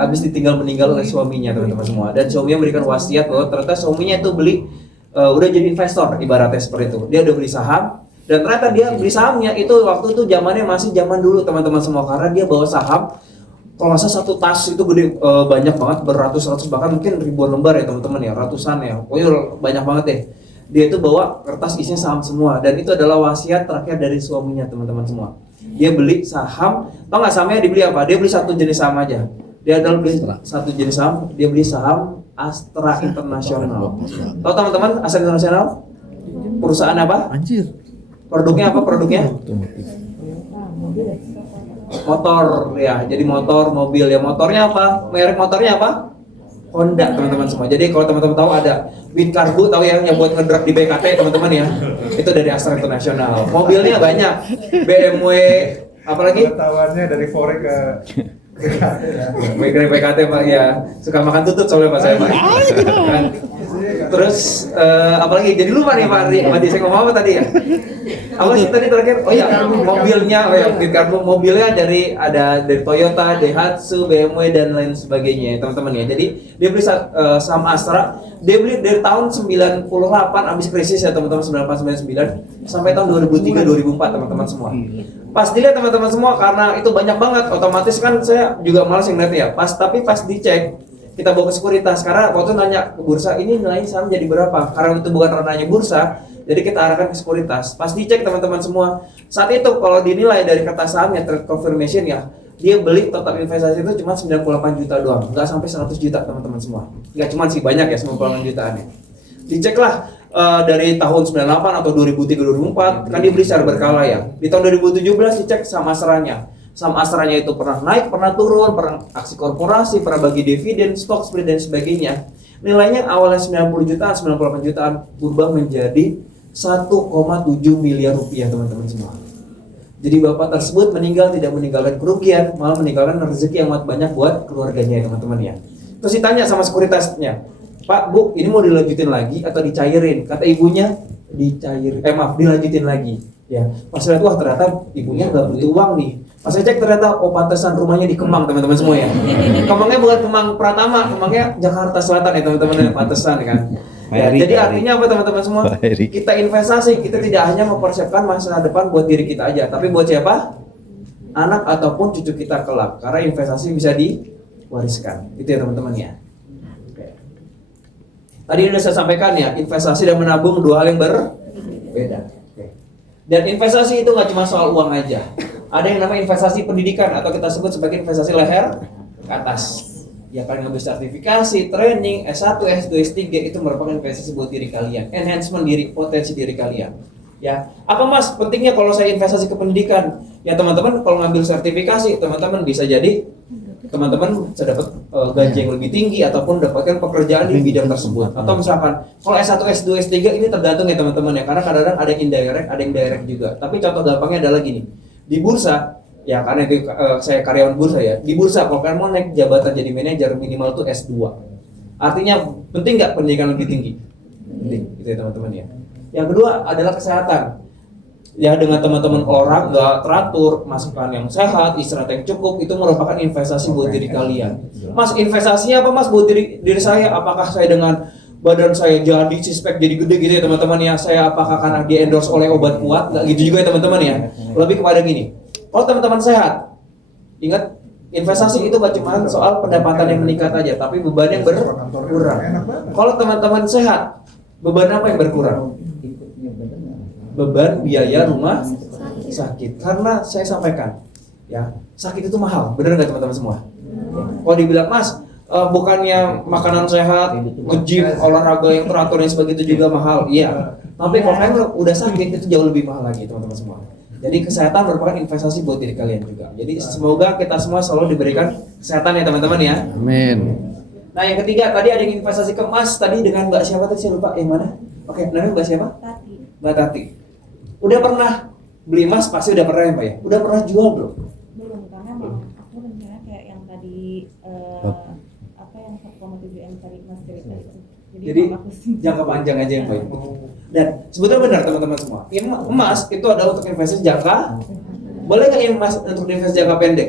habis ditinggal meninggal oleh suaminya teman-teman semua. Dan suaminya memberikan wasiat bahwa ternyata suaminya itu beli, udah jadi investor ibaratnya seperti itu. Dia udah beli saham. Dan ternyata dia beli sahamnya itu waktu itu zamannya masih zaman dulu teman-teman semua, karena dia bawa saham kalau nggak salah satu tas itu gede, banyak banget, beratus-ratus bahkan mungkin ribuan lembar ya teman-teman ya, ratusan ya, pokoknya banyak banget deh. Dia itu bawa kertas isinya saham semua, dan itu adalah wasiat terakhir dari suaminya teman-teman semua. Dia beli saham, tau nggak sahamnya dibeli apa? Dia beli satu jenis saham aja. Dia adalah beli satu jenis saham, dia beli saham Astra Internasional. Tahu teman-teman Astra Internasional? Perusahaan apa? Anjir. Produknya apa produknya? Otomotif. Motor ya, jadi motor, mobil ya. Motornya apa? Merek motornya apa? Honda teman-teman semua. Jadi kalau teman-teman tahu ada Bitkarbu, tahu ya yang buat ngedrug di BKT teman-teman ya. Itu dari Astra International. Mobilnya banyak. BMW apalagi? Pengetahuannya dari Forex ke BKT ya. Dari BKT Pak ya. Suka makan tutut soalnya Pak saya Pak. Kan? Terus apalagi jadi lupa nih Pak Madi, saya ngomong apa tadi ya? Apa sih tadi terakhir? Oh ya, mobilnya, mobilnya dari Toyota, Daihatsu, BMW dan lain sebagainya teman-teman ya. Jadi dia beli saham Astra, dia beli dari tahun 98 habis krisis ya teman-teman, 98 99 sampai tahun 2003 2004 teman-teman semua. Pas dilihat teman-teman semua, karena itu banyak banget, otomatis kan saya juga malas yang ya. Tapi pas dicek, kita bawa ke sekuritas, karena waktu nanya ke bursa, ini nilainya saham jadi berapa? Karena itu bukan ranahnya bursa, jadi kita arahkan ke sekuritas. Pas dicek teman-teman semua, saat itu kalau dinilai dari kertas sahamnya, trade confirmation ya, dia beli total investasi itu cuma 98 juta doang, nggak sampai 100 juta teman-teman semua. Nggak cuma sih, banyak ya 98 jutaannya. Diceklah dari tahun 98 atau 2003 2004, kan dia beli secara berkala ya. Di tahun 2017 dicek sama Astranya. Saham Astranya itu pernah naik, pernah turun, pernah aksi korporasi, pernah bagi dividen, stock split dan sebagainya. Nilainya awalnya 90 jutaan, 98 jutaan berubah menjadi 1,7 miliar rupiah teman-teman semua. Jadi bapak tersebut meninggal tidak meninggalkan kerugian, malah meninggalkan rezeki yang amat banyak buat keluarganya ya teman-teman ya. Terus ditanya sama sekuritasnya, Pak, Bu, ini mau dilanjutin lagi atau dicairin? Kata ibunya, dilanjutin lagi. Ya, pas lihat wah ternyata ibunya nggak butuh uang nih. Pas saya cek ternyata pantesan rumahnya di Kemang teman-teman semua ya. Kemangnya bukan Kemang Pratama, Kemangnya Jakarta Selatan ya teman-teman, pantesan kan. Ya, jadi artinya apa teman-teman semua? Kita investasi, kita tidak hanya mempersiapkan masa depan buat diri kita aja, tapi buat siapa? Anak ataupun cucu kita kelak. Karena investasi bisa diwariskan. Itu ya teman-teman ya. Tadi sudah saya sampaikan ya, investasi dan menabung dua hal yang berbeda. Dan investasi itu nggak cuma soal uang aja. Ada yang namanya investasi pendidikan atau kita sebut sebagai investasi leher ke atas. Ya kalian ngambil sertifikasi, training, S1, S2, S3 itu merupakan investasi buat diri kalian, enhancement diri, potensi diri kalian. Ya, apa mas pentingnya kalau saya investasi ke pendidikan? Ya teman-teman kalau ngambil sertifikasi, teman-teman bisa jadi teman-teman bisa dapat gaji yang lebih tinggi ataupun dapatkan pekerjaan di bidang tersebut. Atau misalkan kalau S1, S2, S3 ini tergantung ya teman-teman ya, karena kadang-kadang ada yang indirect, ada yang direct juga. Tapi contoh gampangnya adalah gini, di bursa, ya karena itu saya karyawan bursa ya, di bursa kalau kalian mau naik jabatan jadi manajer minimal tuh S2. Artinya penting nggak pendidikan lebih tinggi? Penting, gitu ya teman-teman ya. Yang kedua adalah kesehatan. Ya dengan teman-teman orang nggak teratur, makan yang sehat, istirahat yang cukup, itu merupakan investasi buat diri kalian. Mas, investasinya apa mas buat diri saya? Apakah saya dengan badan saya jadi sispek jadi gede gitu ya teman-teman ya? Saya apakah karena di endorse oleh obat kuat? Nggak gitu juga ya teman-teman ya. Lebih kepada gini, kalau teman-teman sehat, ingat investasi itu gak cuma soal pendapatan yang meningkat aja, tapi beban yang berkurang. Kalau teman-teman sehat, beban apa yang berkurang? Beban biaya rumah sakit. Karena saya sampaikan, ya sakit itu mahal, bener nggak teman-teman semua? Kalau dibilang mas, bukannya makanan sehat, nge-gym, olahraga yang teratur dan sebagainya itu juga mahal, iya. Tapi kalau kalian udah sakit itu jauh lebih mahal lagi teman-teman semua. Jadi kesehatan merupakan investasi buat diri kalian juga. Jadi semoga kita semua selalu diberikan kesehatan ya teman-teman ya. Amin. Nah yang ketiga tadi ada yang investasi ke emas tadi dengan Mbak siapa tadi saya lupa yang mana? Oke, namanya Mbak siapa? Tati. Mbak Tati. Udah pernah beli emas pasti udah pernah ya Mbak ya? Udah pernah jual belum? Belum, karena aku rencana kayak yang tadi apa yang 1,7 M tadi mas cerita itu. Jadi jangka panjang aja yang baik. Dan sebetulnya benar teman-teman semua. Emas itu adalah untuk investasi jangka. Boleh nggak emas untuk investasi jangka pendek?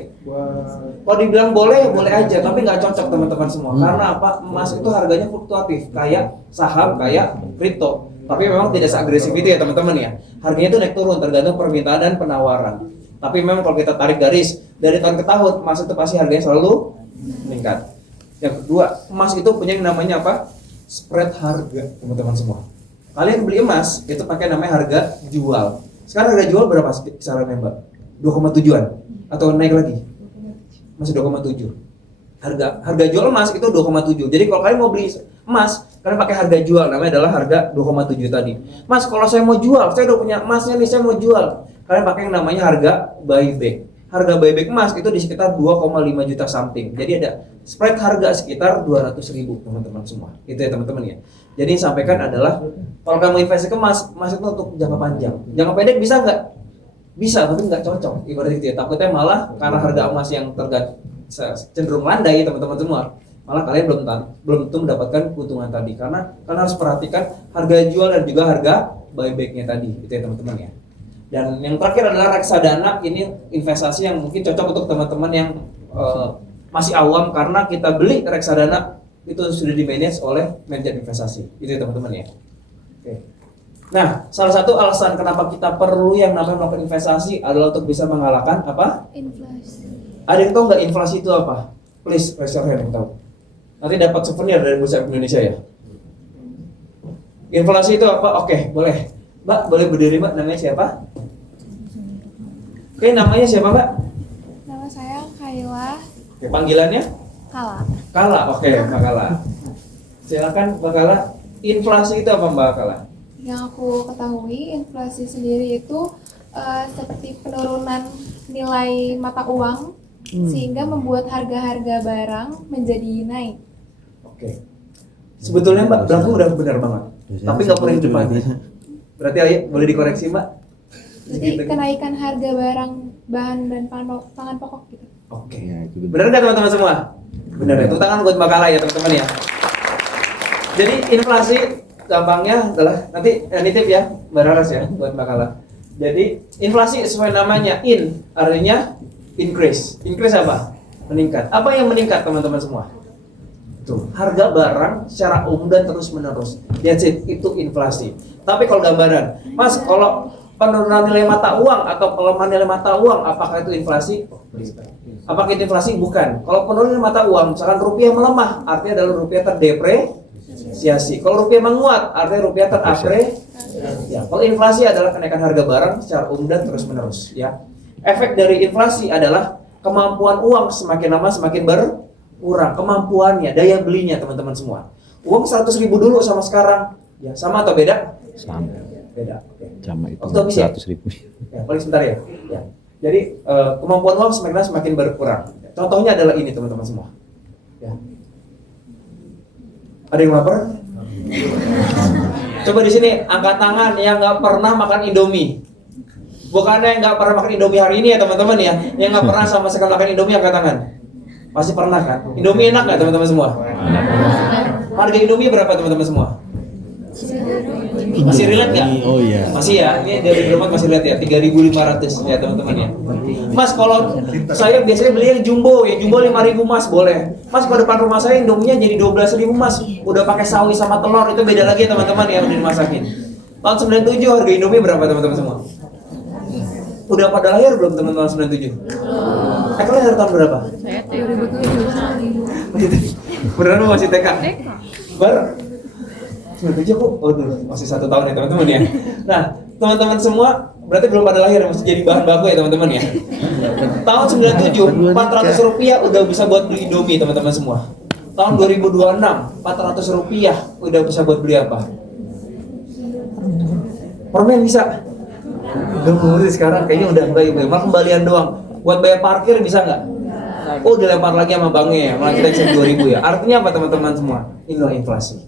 Kalau dibilang boleh, boleh aja, tapi nggak cocok teman-teman semua. Karena apa? Emas itu harganya fluktuatif, kayak saham, kayak kripto. Tapi memang tidak seagresif itu ya teman-teman ya. Harganya itu naik turun tergantung permintaan dan penawaran. Tapi memang kalau kita tarik garis dari tahun ke tahun, emas itu pasti harganya selalu meningkat. Yang kedua, emas itu punya yang namanya apa? Spread harga teman-teman semua. Kalian beli emas itu pakai namanya harga jual. Sekarang harga jual berapa kisarannya Mbak? 2,7an atau naik lagi? Masih 2,7. Harga jual emas itu 2,7. Jadi kalau kalian mau beli emas, kalian pakai harga jual, namanya adalah harga 2,7 tadi. Mas, kalau saya mau jual, saya udah punya emasnya nih, saya mau jual. Kalian pakai yang namanya harga buyback. harga buyback emas itu di sekitar 2,5 juta something. Jadi ada spread harga sekitar 200.000 teman-teman semua. Itu ya teman-teman ya. Jadi yang sampaikan adalah kalau kamu investasi ke emas, emas itu untuk jangka panjang. Jangka pendek bisa nggak? Bisa, tapi nggak cocok. Ibarat itu ya. Takutnya malah karena harga emas yang cenderung landai teman-teman semua, malah kalian belum tentu mendapatkan keuntungan tadi. Karena harus perhatikan harga jual dan juga harga buybacknya tadi. Itu ya teman-teman ya. Dan yang terakhir adalah reksadana. Ini investasi yang mungkin cocok untuk teman-teman yang masih awam, karena kita beli reksadana itu sudah di-manage oleh manajer investasi. Itu ya teman-teman ya. Oke. Nah, salah satu alasan kenapa kita perlu yang namanya melakukan investasi adalah untuk bisa mengalahkan apa? Inflasi. Ada yang tahu nggak inflasi itu apa? Please, raise your hand yang tahu. Nanti dapat souvenir dari Bursa Efek Indonesia ya. Inflasi itu apa? Oke, boleh. Mbak, boleh berdiri Mbak, namanya siapa? Oke, namanya siapa Mbak? Nama saya Kayla Oke, panggilannya? Kala. Kala, oke Mbak Kala. Silakan Mbak Kala. Inflasi itu apa Mbak Kala? Yang aku ketahui, inflasi sendiri itu seperti penurunan nilai mata uang sehingga membuat harga-harga barang menjadi naik. Oke. Sebetulnya Mbak, belakang udah benar banget. Tapi nggak perlu yang depan. Berarti ayo, boleh dikoreksi Mbak? Jadi kenaikan harga barang, bahan dan pangan pokok gitu. Oke. Ya, itu benar. Benar nggak teman-teman semua? Benar ya. Tepuk tangan buat Mbak Kala ya teman-teman ya. Jadi inflasi gampangnya adalah nanti nitip ya Mbak Raras ya buat Mbak Kala. Jadi inflasi sesuai namanya, artinya increase. Increase apa? Meningkat. Apa yang meningkat teman-teman semua? Tuh, harga barang secara umum dan terus menerus. That's it, itu inflasi. Tapi kalau gambaran, Mas, kalau penurunan nilai mata uang atau pelemahan nilai mata uang, apakah itu inflasi? Apakah itu inflasi? Bukan. Kalau penurunan nilai mata uang, misalkan rupiah melemah, artinya adalah rupiah terdepresiasi. Kalau rupiah menguat, artinya rupiah terapresiasi. Ya, kalau inflasi adalah kenaikan harga barang secara umum dan terus menerus. Ya, efek dari inflasi adalah kemampuan uang semakin lama semakin berkurang. Kemampuannya, daya belinya teman-teman semua. Uang 100.000 dulu sama sekarang, ya sama atau beda? Sama. Beda. Oke. Sama itu. Waktu habis ya? 100.000. Ya, paling sebentar ya. Ya. Jadi kemampuan uang semakin lama semakin berkurang. Contohnya adalah ini teman-teman semua. Ya. Ada yang lapar? Coba di sini angkat tangan yang nggak pernah makan Indomie. Bukannya yang nggak pernah makan Indomie hari ini ya teman-teman ya. Yang nggak pernah sama sekali makan Indomie angkat tangan. Pasti pernah kan? Indomie enak nggak teman-teman semua? Harga Indomie berapa teman-teman semua? Masih relate nggak? Oh iya. Masih ya, ini dari Gromot masih lihat ya, 3.500 ya teman-teman ya. Mas, kalau saya biasanya beli yang jumbo 5.000 Mas, boleh. Mas, kalau depan rumah saya Indominya jadi 12.000 Mas, udah pakai sawi sama telur, itu beda lagi ya teman-teman ya, udah dimasakin. Tahun 97 harga Indomie berapa teman-teman semua? Udah pada lahir belum teman-teman 97? Kalian lahir tahun berapa? Saya 2007. Beneran lu masih TK? Baru? 97 kok? Oh, masih 1 tahun ya teman-teman ya. Nah, teman-teman semua berarti belum pada lahir, masih jadi bahan baku ya teman-teman ya. Tahun 97, 400 rupiah udah bisa buat beli Indomie teman-teman semua. Tahun 2026, 400 rupiah udah bisa buat beli apa? Permen bisa? Udah mulai sekarang kayaknya udah enggak ya, malah kembalian doang. Buat bayar parkir bisa nggak? Oh, dilempar lagi sama banknya ya, malah kita cek 2.000 ya. Artinya apa teman-teman semua? Inilah inflasi.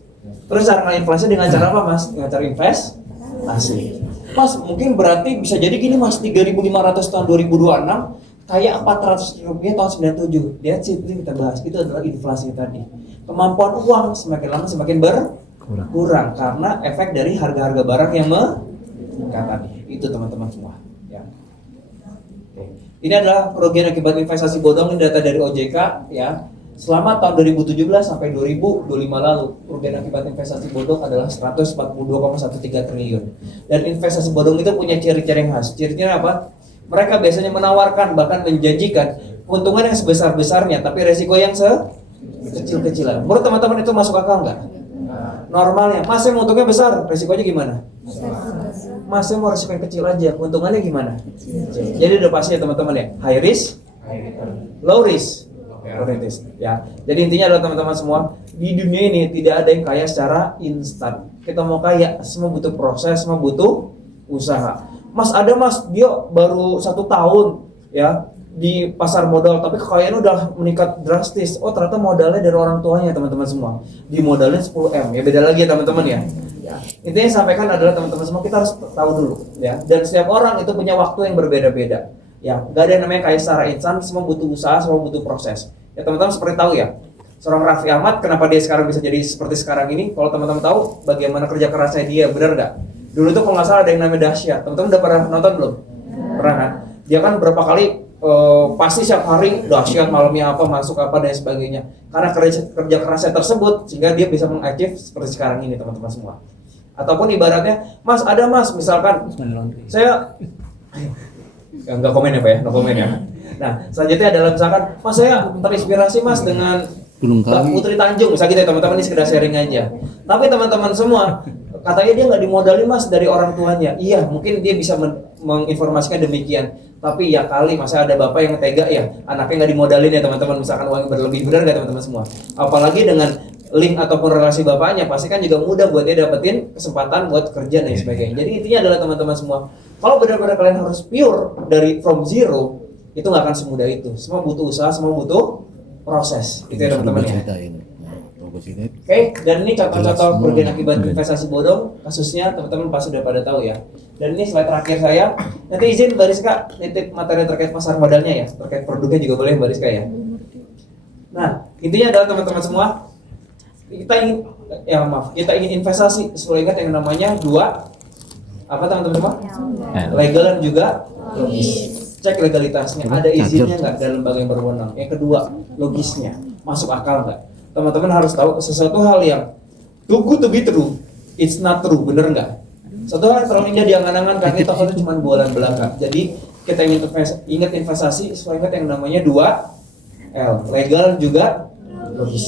Terus cara ngelain inflasi dengan cara apa Mas? Dengan cara investasi. Mas, mungkin berarti bisa jadi gini Mas, 3.500 tahun 2026 kayak 400 rupiah tahun 97. That's it, itu kita bahas. Itu adalah inflasi tadi. Kemampuan uang semakin lama semakin berkurang karena efek dari harga-harga barang yang meningkat tadi. Itu teman-teman semua. Ya. Oke. Ini adalah kerugian akibat investasi bodong, ini data dari OJK ya. Selama tahun 2017 sampai 2025 lalu, kerugian akibat investasi bodong adalah 142,13 triliun. Dan investasi bodong itu punya ciri-ciri yang khas. Ciri-cirinya apa? Mereka biasanya menawarkan, bahkan menjanjikan keuntungan yang sebesar-besarnya, tapi resiko yang sekecil-kecilan. Menurut teman-teman itu masuk akal nggak? Normalnya, Mas yang untungnya besar, resikonya gimana? Mas yang mau resiko yang kecil aja, keuntungannya gimana? Jadi udah pasti ya teman-teman ya, high risk, low risk. Ya, jadi intinya adalah teman-teman semua, di dunia ini tidak ada yang kaya secara instan. Kita mau kaya, semua butuh proses, semua butuh usaha. Mas ada Mas, dia baru 1 tahun ya di pasar modal, tapi kekayaannya udah meningkat drastis. Oh ternyata modalnya dari orang tuanya teman-teman semua. Dimodalin 10M, ya beda lagi ya teman-teman ya. Intinya yang sampaikan adalah teman-teman semua kita harus tahu dulu ya. Dan setiap orang itu punya waktu yang berbeda-beda. Ya, gak ada yang namanya kayak secara instan, semua butuh usaha, semua butuh proses. Ya teman-teman seperti tahu ya, seorang Raffi Ahmad kenapa dia sekarang bisa jadi seperti sekarang ini? Kalau teman-teman tahu bagaimana kerja kerasnya dia, benar nggak? Dulu tuh kalau nggak salah ada yang namanya Dahsyat. Teman-teman udah pernah nonton belum? Pernah kan? Dia kan berapa kali pasti setiap hari Dahsyat, malamnya apa, masuk apa dan sebagainya. Karena kerja kerasnya tersebut sehingga dia bisa mengachieve seperti sekarang ini teman-teman semua. Ataupun ibaratnya, Mas ada Mas, misalkan saya nggak komen ya Pak ya, no komen ya. Nah selanjutnya adalah misalkan, Mas saya terinspirasi Mas dengan Mbak Putri Tanjung, misalnya gitu ya teman-teman, ini sekedar sharing aja. Tapi teman-teman semua, katanya dia nggak dimodalin Mas dari orang tuanya. Iya, mungkin dia bisa menginformasikan demikian. Tapi ya kali masa ada bapak yang tega ya, anaknya nggak dimodalin ya teman-teman, misalkan uangnya berlebih, benar nggak teman-teman semua? Apalagi dengan link ataupun relasi bapaknya, pasti kan juga mudah buat dia dapetin kesempatan buat kerja dan sebagainya. Jadi intinya adalah teman-teman semua, kalau benar-benar kalian harus pure dari from zero, itu nggak akan semudah itu. Semua butuh usaha, semua butuh proses. Itu ya teman-teman ya. Oke, dan ini contoh-contoh kerugian akibat investasi bodong, kasusnya teman-teman pasti sudah pada tahu ya. Dan ini slide terakhir saya. Nanti izin Mbak Rizka nitip materi terkait pasar modalnya ya, terkait produknya juga boleh Mbak Rizka ya. Nah, intinya adalah teman-teman semua, kita ingin investasi. Selalu ingat yang namanya dua apa teman-teman semua? Legal dan juga logis. Cek legalitasnya, ada izinnya nggak dari lembaga yang berwenang. Yang kedua, logisnya masuk akal nggak? Teman-teman harus tahu sesuatu hal yang too good to be true, it's not true, bener nggak? Satu hal yang terlalu indah diangan-angan kan kita kalau cuma bualan belaka. Jadi kita ingat investasi, selalu ingat yang namanya 2L, legal juga logis.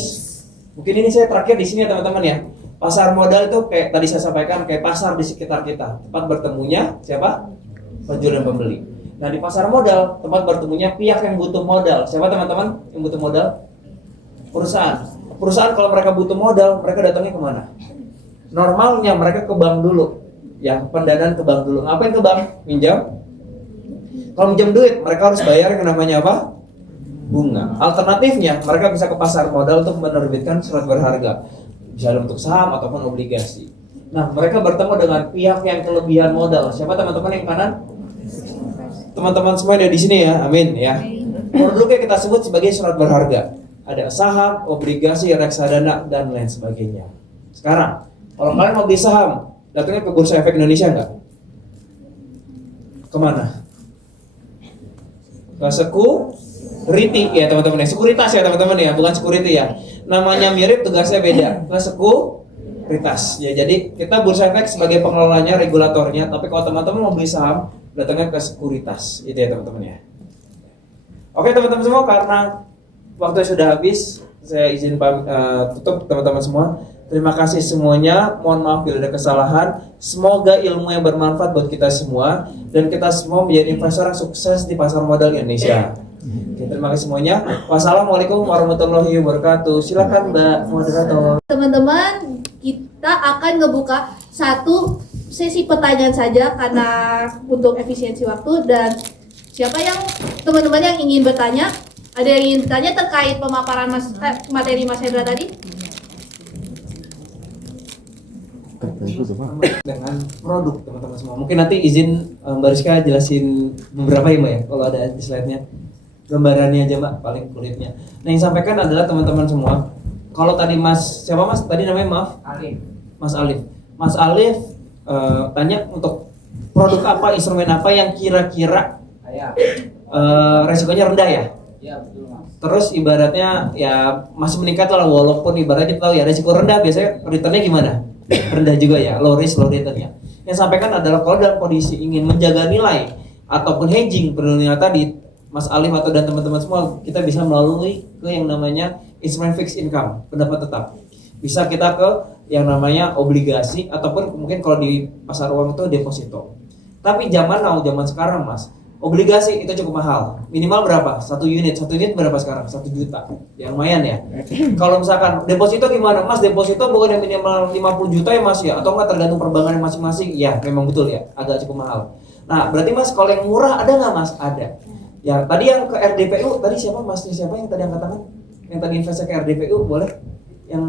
Mungkin ini saya terakhir di sini ya teman-teman ya. Pasar modal itu kayak tadi saya sampaikan, kayak pasar di sekitar kita. Tempat bertemunya siapa? Penjual dan pembeli. Nah di pasar modal, tempat bertemunya pihak yang butuh modal. Siapa teman-teman yang butuh modal? Perusahaan. Perusahaan kalau mereka butuh modal, mereka datangnya kemana? Normalnya mereka ke bank dulu. Ya, pendanaan ke bank dulu. Ngapain ke bank? Minjam? Kalau minjam duit, mereka harus bayar yang namanya apa? Bunga. Alternatifnya, mereka bisa ke pasar modal untuk menerbitkan surat berharga. Bisa dalam bentuk saham ataupun obligasi. Nah, mereka bertemu dengan pihak yang kelebihan modal. Siapa teman-teman yang kanan? Teman-teman semua yang ada di sini ya, amin ya. Produknya kita sebut sebagai surat berharga. Ada saham, obligasi, reksadana, dan lain sebagainya. Sekarang, kalau kalian mau beli saham, datangnya ke Bursa Efek Indonesia nggak? Kemana? Ke Security ya teman-teman ya, sekuritas ya teman-teman ya, bukan security ya. Namanya mirip, tugasnya beda. Ke sekuritas ya. Jadi kita Bursa Efek sebagai pengelolanya, regulatornya. Tapi kalau teman-teman mau beli saham, datangnya ke sekuritas. Itu ya teman-teman ya. Oke teman-teman semua, karena waktu sudah habis, saya izin tutup teman-teman semua. Terima kasih semuanya, mohon maaf bila ada kesalahan. Semoga ilmu yang bermanfaat buat kita semua, dan kita semua menjadi investor yang sukses di pasar modal Indonesia. Oke, terima kasih semuanya. Wassalamualaikum warahmatullahi wabarakatuh. Silakan Mbak Moderator. Teman-teman, kita akan ngebuka satu sesi pertanyaan saja karena untuk efisiensi waktu. Dan siapa yang teman-teman yang ingin bertanya? Ada yang ingin bertanya terkait pemaparan materi Mas Hendra tadi? Dengan produk teman-teman semua. Mungkin nanti izin Mbak Rizka jelasin beberapa ya Mbak ya, kalau ada di slide-nya. Gambarannya aja Mbak, paling kulitnya. Nah yang sampaikan adalah teman-teman semua, kalau tadi Mas, siapa Mas? Tadi namanya maaf? Alif. Mas Alif. Mas Alif tanya untuk produk apa, instrumen apa yang kira-kira resikonya rendah ya? Iya betul Mas. Terus ibaratnya ya masih meningkat lah, walaupun ibaratnya tahu ya resiko rendah biasanya returnnya gimana? Rendah juga ya, low risk low returnnya. Yang sampaikan adalah kalau dalam kondisi ingin menjaga nilai ataupun hedging penilaian tadi, Mas Alif atau dan teman-teman semua, kita bisa melalui ke yang namanya instrument fixed income, pendapat tetap. Bisa kita ke yang namanya obligasi ataupun mungkin kalau di pasar uang itu deposito. Tapi zaman sekarang Mas, obligasi itu cukup mahal. Minimal berapa? 1 unit berapa sekarang? 1 juta. Ya lumayan ya. Kalau misalkan deposito gimana? Mas, deposito bukan yang minimal 50 juta ya Mas ya? Atau enggak tergantung perbankan masing-masing? Ya memang betul ya, agak cukup mahal. Nah berarti Mas kalau yang murah ada nggak Mas? Ada. Ya, tadi yang ke RDPU, tadi siapa masnya siapa yang tadi angkat tangan? Yang tadi investasi ke RDPU, boleh? Yang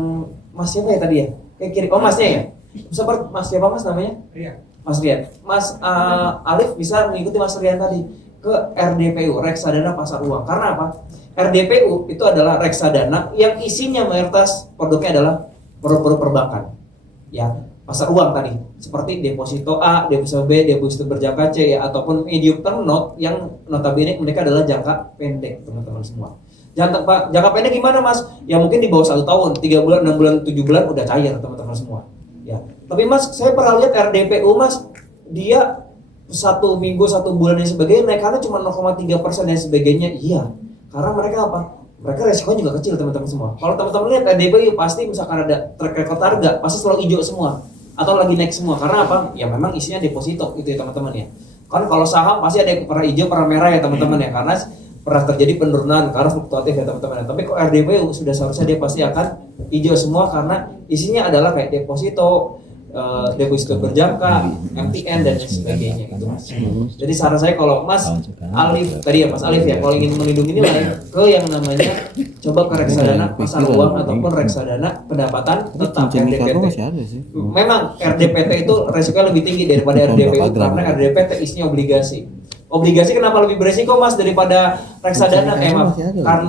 mas siapa ya tadi ya? Kayak kiri, oh masnya ya? Seperti mas siapa mas namanya? Iya. Mas Rian. Mas Alif bisa mengikuti Mas Rian tadi ke RDPU, reksadana pasar uang. Karena apa? RDPU itu adalah reksadana yang isinya mayoritas produknya adalah produk-produk perbankan. Ya, pasar uang tadi, seperti deposito A, deposito B, deposito berjangka C ya, ataupun medium term note yang notabene mereka adalah jangka pendek, teman-teman semua. Jangka pendek gimana mas? Ya mungkin di bawah 1 tahun, 3 bulan, 6 bulan, 7 bulan udah cair teman-teman semua. Ya, tapi mas saya pernah lihat RDPU mas, dia 1 minggu, 1 bulan dan sebagainya naikannya cuma 0,3% dan sebagainya. Iya, karena mereka apa? Mereka resikonya juga kecil teman-teman semua. Kalau teman-teman lihat RDPU pasti misalkan ada track record harga, pasti selalu hijau semua atau lagi naik semua. Karena apa? Ya memang isinya deposito itu ya teman-teman ya. Kan kalau saham pasti ada yang pernah hijau, pernah merah ya teman-teman ya, karena pernah terjadi penurunan karena fluktuatif ya teman-teman ya. Tapi kalau RDPU sudah seharusnya dia pasti akan hijau semua karena isinya adalah kayak deposito, deposito berjangka, MTN dan sebagainya gitu mas. Jadi saran saya kalau Mas Alif tadi ya Mas Alif ya, kalau ingin melindungi nilai ke yang namanya coba ke reksadana pasar uang ataupun reksadana pendapatan tetap RDPT. Memang RDPT itu resikonya lebih tinggi daripada RDPU karena RDPT isinya obligasi. Obligasi kenapa lebih beresiko mas daripada reksadana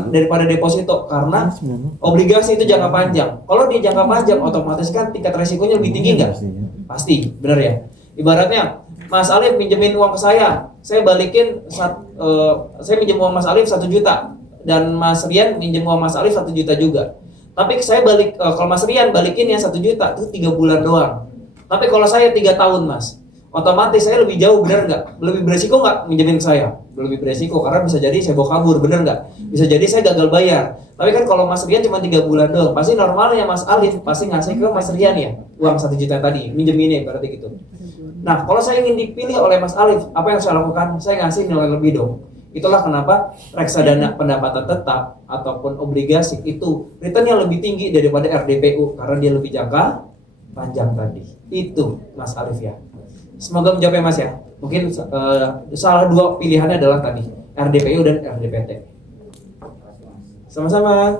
daripada deposito? Karena obligasi itu jangka panjang. Kalau di jangka panjang otomatis kan tingkat resikonya lebih tinggi nggak? Pasti, benar ya. Ibaratnya Mas Alif minjemin uang ke saya balikin saya minjem uang Mas Alif 1 juta dan Mas Rian minjem uang Mas Alif 1 juta juga. Tapi saya balik kalau Mas Rian balikin yang 1 juta itu 3 bulan doang. Tapi kalau saya 3 tahun mas, otomatis saya lebih jauh, benar nggak? Lebih beresiko nggak minjemin ke saya? Lebih beresiko karena bisa jadi saya bawa kabur, benar nggak? Bisa jadi saya gagal bayar. Tapi kan kalau Mas Rian cuma 3 bulan doang, pasti normalnya Mas Alif pasti ngasih ke Mas Rian ya uang 1 juta tadi, minjeminnya berarti gitu. Nah kalau saya ingin dipilih oleh Mas Alif, apa yang saya lakukan? Saya ngasih nilai lebih dong. Itulah kenapa reksadana pendapatan tetap ataupun obligasi itu returnnya lebih tinggi daripada RDPU karena dia lebih jangka panjang tadi. Itu Mas Alif ya. Semoga menjawab ya mas ya. Mungkin salah 2 pilihannya adalah tadi RDPU dan RDPT. Sama-sama.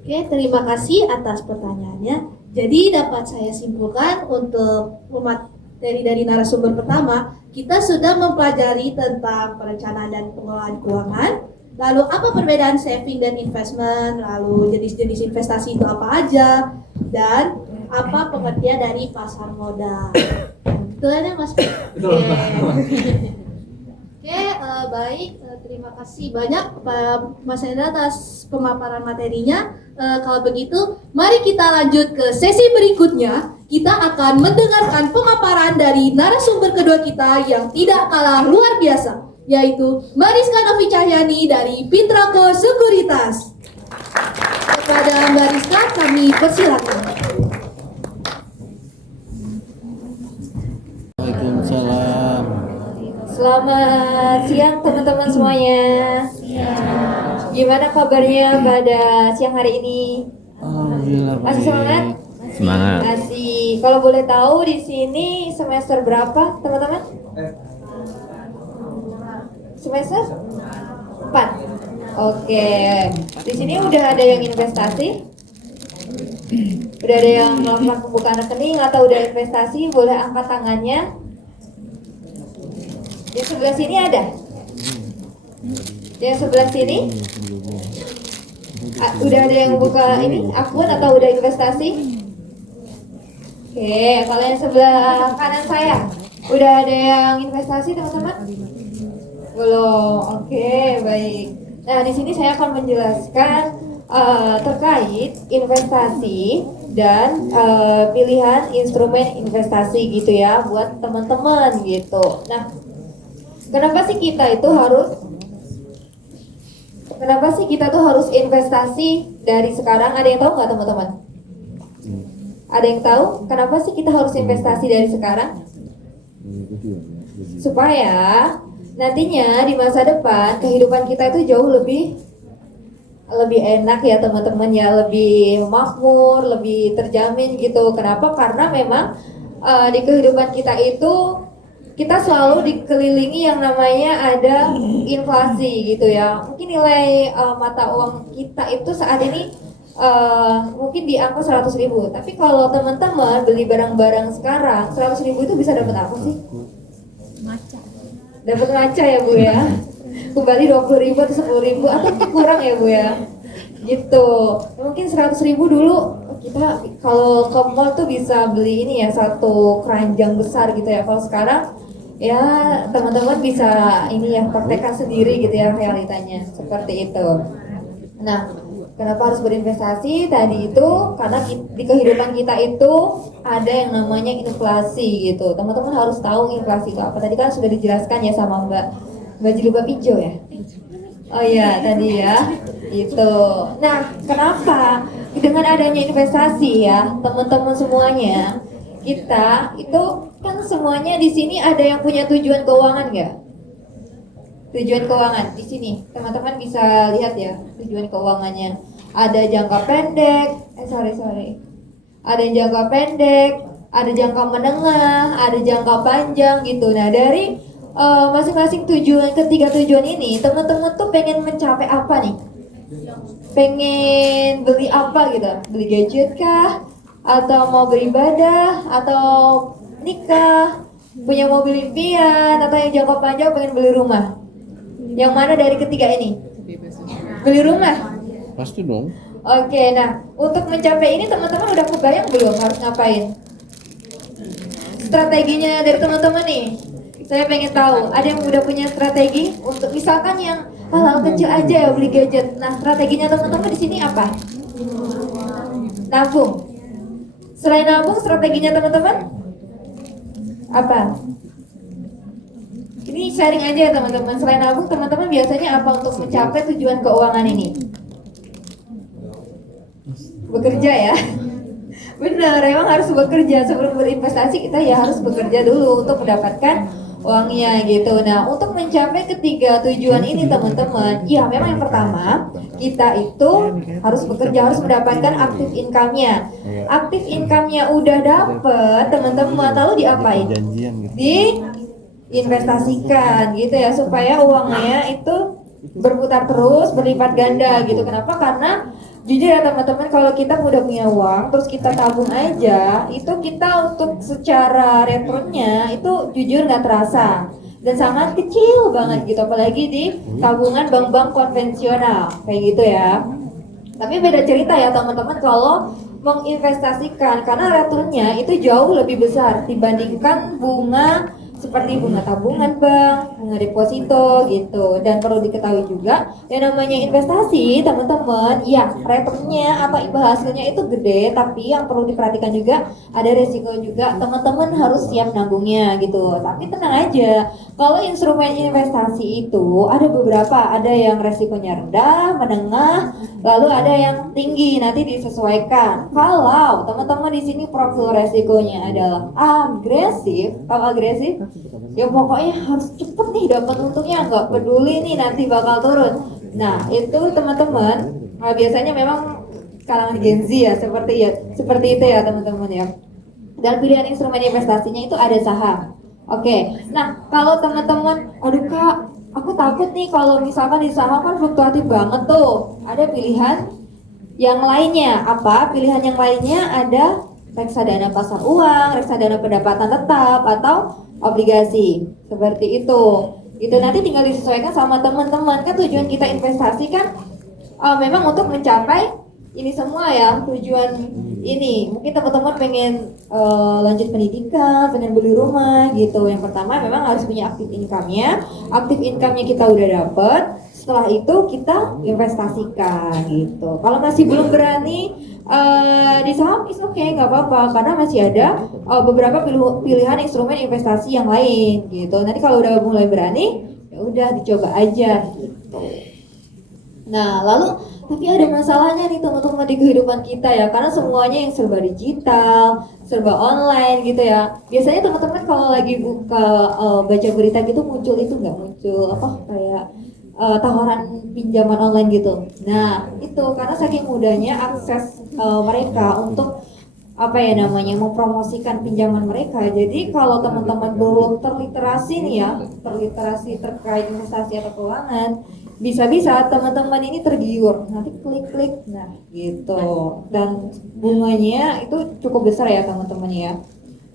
Oke, terima kasih atas pertanyaannya. Jadi dapat saya simpulkan untuk materi dari narasumber pertama, kita sudah mempelajari tentang perencanaan dan pengelolaan keuangan. Lalu apa perbedaan saving dan investment, lalu jenis-jenis investasi itu apa aja, dan apa pengertian dari pasar modal. Betul ya mas? Betul. Oke, baik. Terima kasih banyak Pak Mas Hendra atas pemaparan materinya. Kalau begitu, mari kita lanjut ke sesi berikutnya. Kita akan mendengarkan pemaparan dari narasumber kedua kita yang tidak kalah luar biasa, yaitu Mariska Novi Cahyani dari Pintraco Sekuritas. Kepada Mbak Rizka, kami persilakan. Waalaikumsalam. Selamat siang teman-teman semuanya. Gimana kabarnya pada siang hari ini? Alhamdulillah. Masih semangat? Semangat. Masih. Kalau boleh tahu di sini semester berapa, teman-teman? Semester 4. Oke. Di sini udah ada yang investasi? Udah ada yang melakukan pembukaan rekening atau udah investasi? Boleh angkat tangannya. Di sebelah sini ada? Yang sebelah sini? Udah ada yang buka ini akun atau udah investasi? Oke, kalau yang sebelah kanan saya udah ada yang investasi teman-teman? Belum. Oke, baik. Nah, di sini saya akan menjelaskan terkait investasi dan pilihan instrumen investasi gitu ya buat teman-teman gitu. Nah, kenapa sih kita tuh harus investasi dari sekarang? Ada yang tahu nggak teman-teman? Ada yang tahu kenapa sih kita harus investasi dari sekarang? Supaya nantinya di masa depan kehidupan kita itu jauh lebih enak ya teman-teman ya, lebih makmur, lebih terjamin gitu. Kenapa? Karena memang di kehidupan kita itu kita selalu dikelilingi yang namanya ada inflasi gitu ya. Mungkin nilai mata uang kita itu saat ini mungkin di angka 100.000. Tapi kalau teman-teman beli barang-barang sekarang 100.000 itu bisa dapat apa sih? Dapat ngaca ya Bu ya. Kembali 20.000 atau 10.000 atau kurang ya Bu ya. Gitu. Mungkin 100.000 dulu kita kalau ke mall tuh bisa beli ini ya, satu keranjang besar gitu ya. Kalau sekarang ya teman-teman bisa ini ya praktekkan sendiri gitu ya realitanya seperti itu. Nah, kenapa harus berinvestasi tadi itu? Karena di kehidupan kita itu ada yang namanya inflasi gitu. Teman-teman harus tahu inflasi itu apa. Tadi kan sudah dijelaskan ya sama Mbak Jilbab Hijau ya. Oh iya tadi ya. Itu. Nah, kenapa dengan adanya investasi ya, teman-teman semuanya, kita itu kan semuanya di sini ada yang punya tujuan keuangan nggak? Tujuan keuangan di sini, teman-teman bisa lihat ya tujuan keuangannya. Ada jangka pendek, ada yang jangka pendek, ada jangka menengah, ada jangka panjang gitu. Nah dari masing-masing tujuan, ketiga tujuan ini, teman-teman tuh pengen mencapai apa nih? Pengen beli apa gitu? Beli gadget kah? Atau mau beribadah? Atau nikah? Punya mobil impian? Atau yang jangka panjang pengen beli rumah? Yang mana dari ketiga ini? Beli rumah? Pasti dong. Oke, nah untuk mencapai ini teman-teman udah kebayang belum harus ngapain? Strateginya dari teman-teman nih, saya pengen tahu. Ada yang udah punya strategi untuk misalkan yang hal-hal kecil aja ya beli gadget. Nah strateginya teman-teman di sini apa? Nabung. Selain nabung, strateginya teman-teman apa? Ini sharing aja ya teman-teman. Selain nabung, teman-teman biasanya apa untuk mencapai tujuan keuangan ini? Bekerja ya. Benar, emang harus bekerja. Sebelum berinvestasi kita ya harus bekerja dulu untuk mendapatkan uangnya gitu. Nah, untuk mencapai ketiga tujuan ini teman-teman, ya memang yang pertama kita itu harus bekerja, harus mendapatkan active income-nya. Active income-nya udah dapet teman-teman, lalu diapain? Diinvestasikan gitu ya, supaya uangnya itu berputar terus, berlipat ganda gitu. Kenapa? Karena jujur ya teman-teman, kalau kita udah punya uang terus kita tabung aja, itu kita untuk secara returnnya itu jujur nggak terasa dan sangat kecil banget gitu, apalagi di tabungan bank-bank konvensional kayak gitu ya. Tapi beda cerita ya teman-teman kalau menginvestasikan, karena returnnya itu jauh lebih besar dibandingkan bunga seperti bunga tabungan bank, bunga deposito gitu. Dan perlu diketahui juga yang namanya investasi teman-teman, ya returnnya atau imbal hasilnya itu gede, tapi yang perlu diperhatikan juga ada resiko juga, teman-teman harus siap nabungnya gitu. Tapi tenang aja, kalau instrumen investasi itu ada beberapa, ada yang resikonya rendah, menengah, lalu ada yang tinggi, nanti disesuaikan. Kalau teman-teman di sini profil resikonya adalah agresif, kalau agresif ya pokoknya harus cepet nih dapat untungnya, nggak peduli nih nanti bakal turun. Nah itu teman-teman biasanya memang kalangan Gen Z ya, seperti itu ya teman-teman ya. Dan pilihan instrumen investasinya itu ada saham. Oke, nah kalau teman-teman, aduh kak, aku takut nih kalau misalkan di saham kan fluktuatif banget tuh. Ada pilihan yang lainnya. Apa? Pilihan yang lainnya ada reksadana pasar uang, reksadana pendapatan tetap, atau obligasi. Seperti itu. Itu nanti tinggal disesuaikan sama teman-teman. Kan tujuan kita investasi kan memang untuk mencapai ini semua ya, tujuan ini. Mungkin teman-teman pengen lanjut pendidikan, pengen beli rumah gitu. Yang pertama memang harus punya active income-nya. Active income-nya kita udah dapet. Setelah itu kita investasikan gitu. Kalau masih belum berani di saham, is okay, nggak apa-apa, karena masih ada beberapa pilihan instrumen investasi yang lain gitu. Nanti kalau udah mulai berani, ya udah dicoba aja gitu. Nah lalu tapi ada masalahnya nih teman-teman di kehidupan kita ya, karena semuanya yang serba digital, serba online gitu ya. Biasanya teman-teman kalau lagi buka baca berita gitu muncul itu nggak muncul apa kayak tawaran pinjaman online gitu. Nah itu karena saking mudahnya akses mereka untuk apa ya namanya, mempromosikan pinjaman mereka. Jadi kalau teman-teman belum terliterasi nih ya, terliterasi terkait investasi atau keuangan, bisa-bisa teman-teman ini tergiur, nanti klik-klik, nah gitu. Dan bunganya itu cukup besar ya teman-teman ya.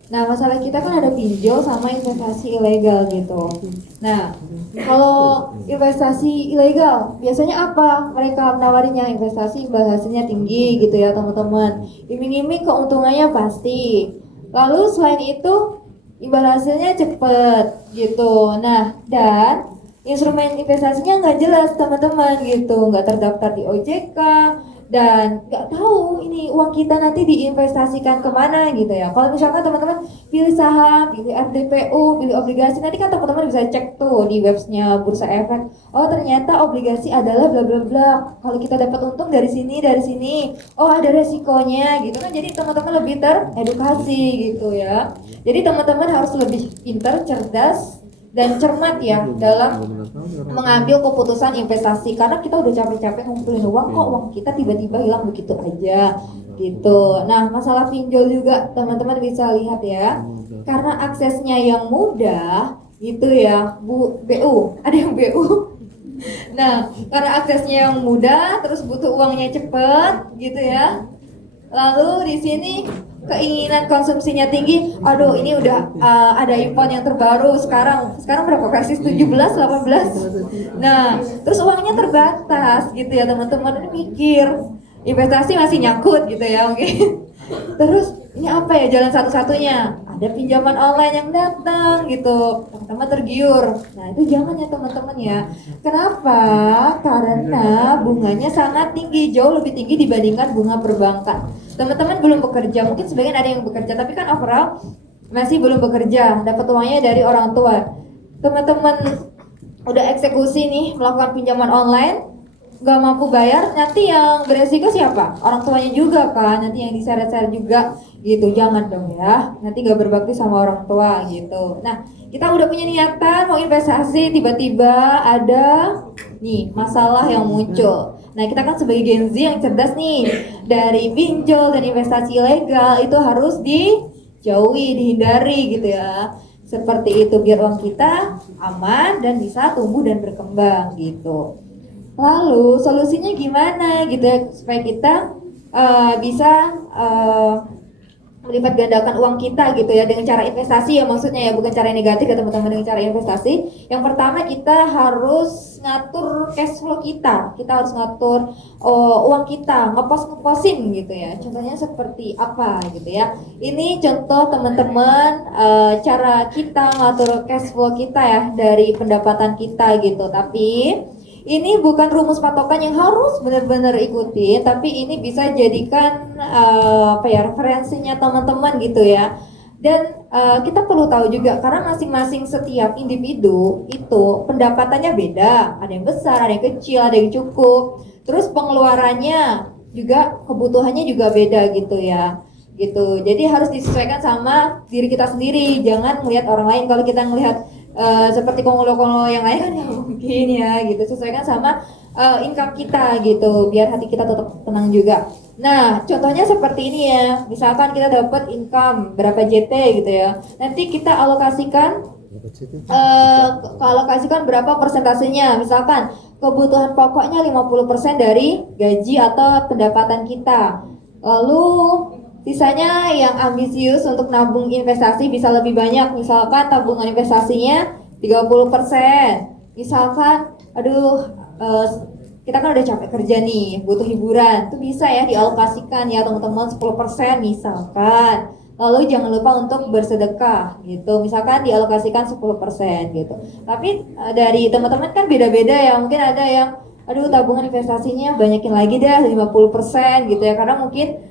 Nah, masalah kita kan ada pinjol sama investasi ilegal gitu. Nah, kalau investasi ilegal biasanya apa? Mereka menawarinya investasi imbal hasilnya tinggi gitu ya teman-teman. Iming-iming keuntungannya pasti. Lalu selain itu imbal hasilnya cepet gitu. Nah, dan instrumen investasinya nggak jelas teman-teman gitu, nggak terdaftar di OJK, dan nggak tahu ini uang kita nanti diinvestasikan kemana gitu ya. Kalau misalkan teman-teman pilih saham, pilih RDPU, pilih obligasi, nanti kan teman-teman bisa cek tuh di websnya Bursa Efek. Oh ternyata obligasi adalah bla bla bla. Kalau kita dapat untung dari sini, dari sini. Oh ada resikonya gitu kan. Jadi teman-teman lebih teredukasi gitu ya. Jadi teman-teman harus lebih pintar, cerdas, dan cermat ya dalam mengambil keputusan investasi, karena kita udah capek-capek ngumpulin uang, kok uang kita tiba-tiba hilang begitu aja gitu. Nah masalah pinjol juga teman-teman bisa lihat ya, karena aksesnya yang mudah gitu ya, BU ada yang BU. Nah karena aksesnya yang mudah, terus butuh uangnya cepet gitu ya. Lalu di sini keinginan konsumsinya tinggi. Aduh, ini udah ada iPhone yang terbaru sekarang berapa versi? 17, 18. Nah, terus uangnya terbatas gitu ya teman-teman. Ini mikir investasi masih nyangkut gitu ya mungkin. Terus ini apa ya jalan satu-satunya? Ada pinjaman online yang datang gitu, teman-teman tergiur. Nah itu jangan ya teman-teman ya. Kenapa? Karena bunganya sangat tinggi, jauh lebih tinggi dibandingkan bunga perbankan. Teman-teman belum bekerja, mungkin sebagian ada yang bekerja, tapi kan overall masih belum bekerja, dapat uangnya dari orang tua. Teman-teman udah eksekusi nih melakukan pinjaman online, nggak mampu bayar, nanti yang beresiko siapa? Orang tuanya juga kan, nanti yang diseret-seret juga gitu. Jangan dong ya, nanti nggak berbakti sama orang tua gitu. Nah kita udah punya niatan mau investasi, tiba-tiba ada nih masalah yang muncul. Nah kita kan sebagai Gen Z yang cerdas nih, dari pinjol dan investasi ilegal itu harus dijauhi, dihindari gitu ya. Seperti itu biar uang kita aman dan bisa tumbuh dan berkembang gitu. Lalu solusinya gimana gitu ya supaya kita bisa melipat gandakan uang kita gitu ya dengan cara investasi ya, maksudnya ya bukan cara yang negatif ya teman-teman, dengan cara investasi. Yang pertama kita harus ngatur cash flow kita harus ngatur uang kita, ngeposin gitu ya. Contohnya seperti apa gitu ya, ini contoh teman-teman cara kita ngatur cash flow kita ya dari pendapatan kita gitu. Tapi ini bukan rumus patokan yang harus benar-benar ikuti, tapi ini bisa jadikan referensinya teman-teman gitu ya. Dan kita perlu tahu juga karena masing-masing setiap individu itu pendapatannya beda, ada yang besar, ada yang kecil, ada yang cukup. Terus pengeluarannya juga, kebutuhannya juga beda gitu ya. Gitu. Jadi harus disesuaikan sama diri kita sendiri, jangan melihat orang lain. Kalau kita melihat seperti konglo-konglo yang lain kan ya mungkin ya gitu, sesuaikan sama income kita gitu biar hati kita tetap tenang juga. Nah contohnya seperti ini ya, misalkan kita dapat income berapa JT gitu ya, nanti kita alokasikan berapa persentasenya. Misalkan kebutuhan pokoknya 50% dari gaji atau pendapatan kita, lalu sisanya yang ambisius untuk nabung investasi bisa lebih banyak. Misalkan tabungan investasinya 30%. Misalkan, kita kan udah capek kerja nih, butuh hiburan. Itu bisa ya dialokasikan ya teman-teman 10% misalkan. Lalu jangan lupa untuk bersedekah gitu. Misalkan dialokasikan 10% gitu. Tapi dari teman-teman kan beda-beda ya. Mungkin ada yang tabungan investasinya banyakin lagi deh 50% gitu ya. Karena mungkin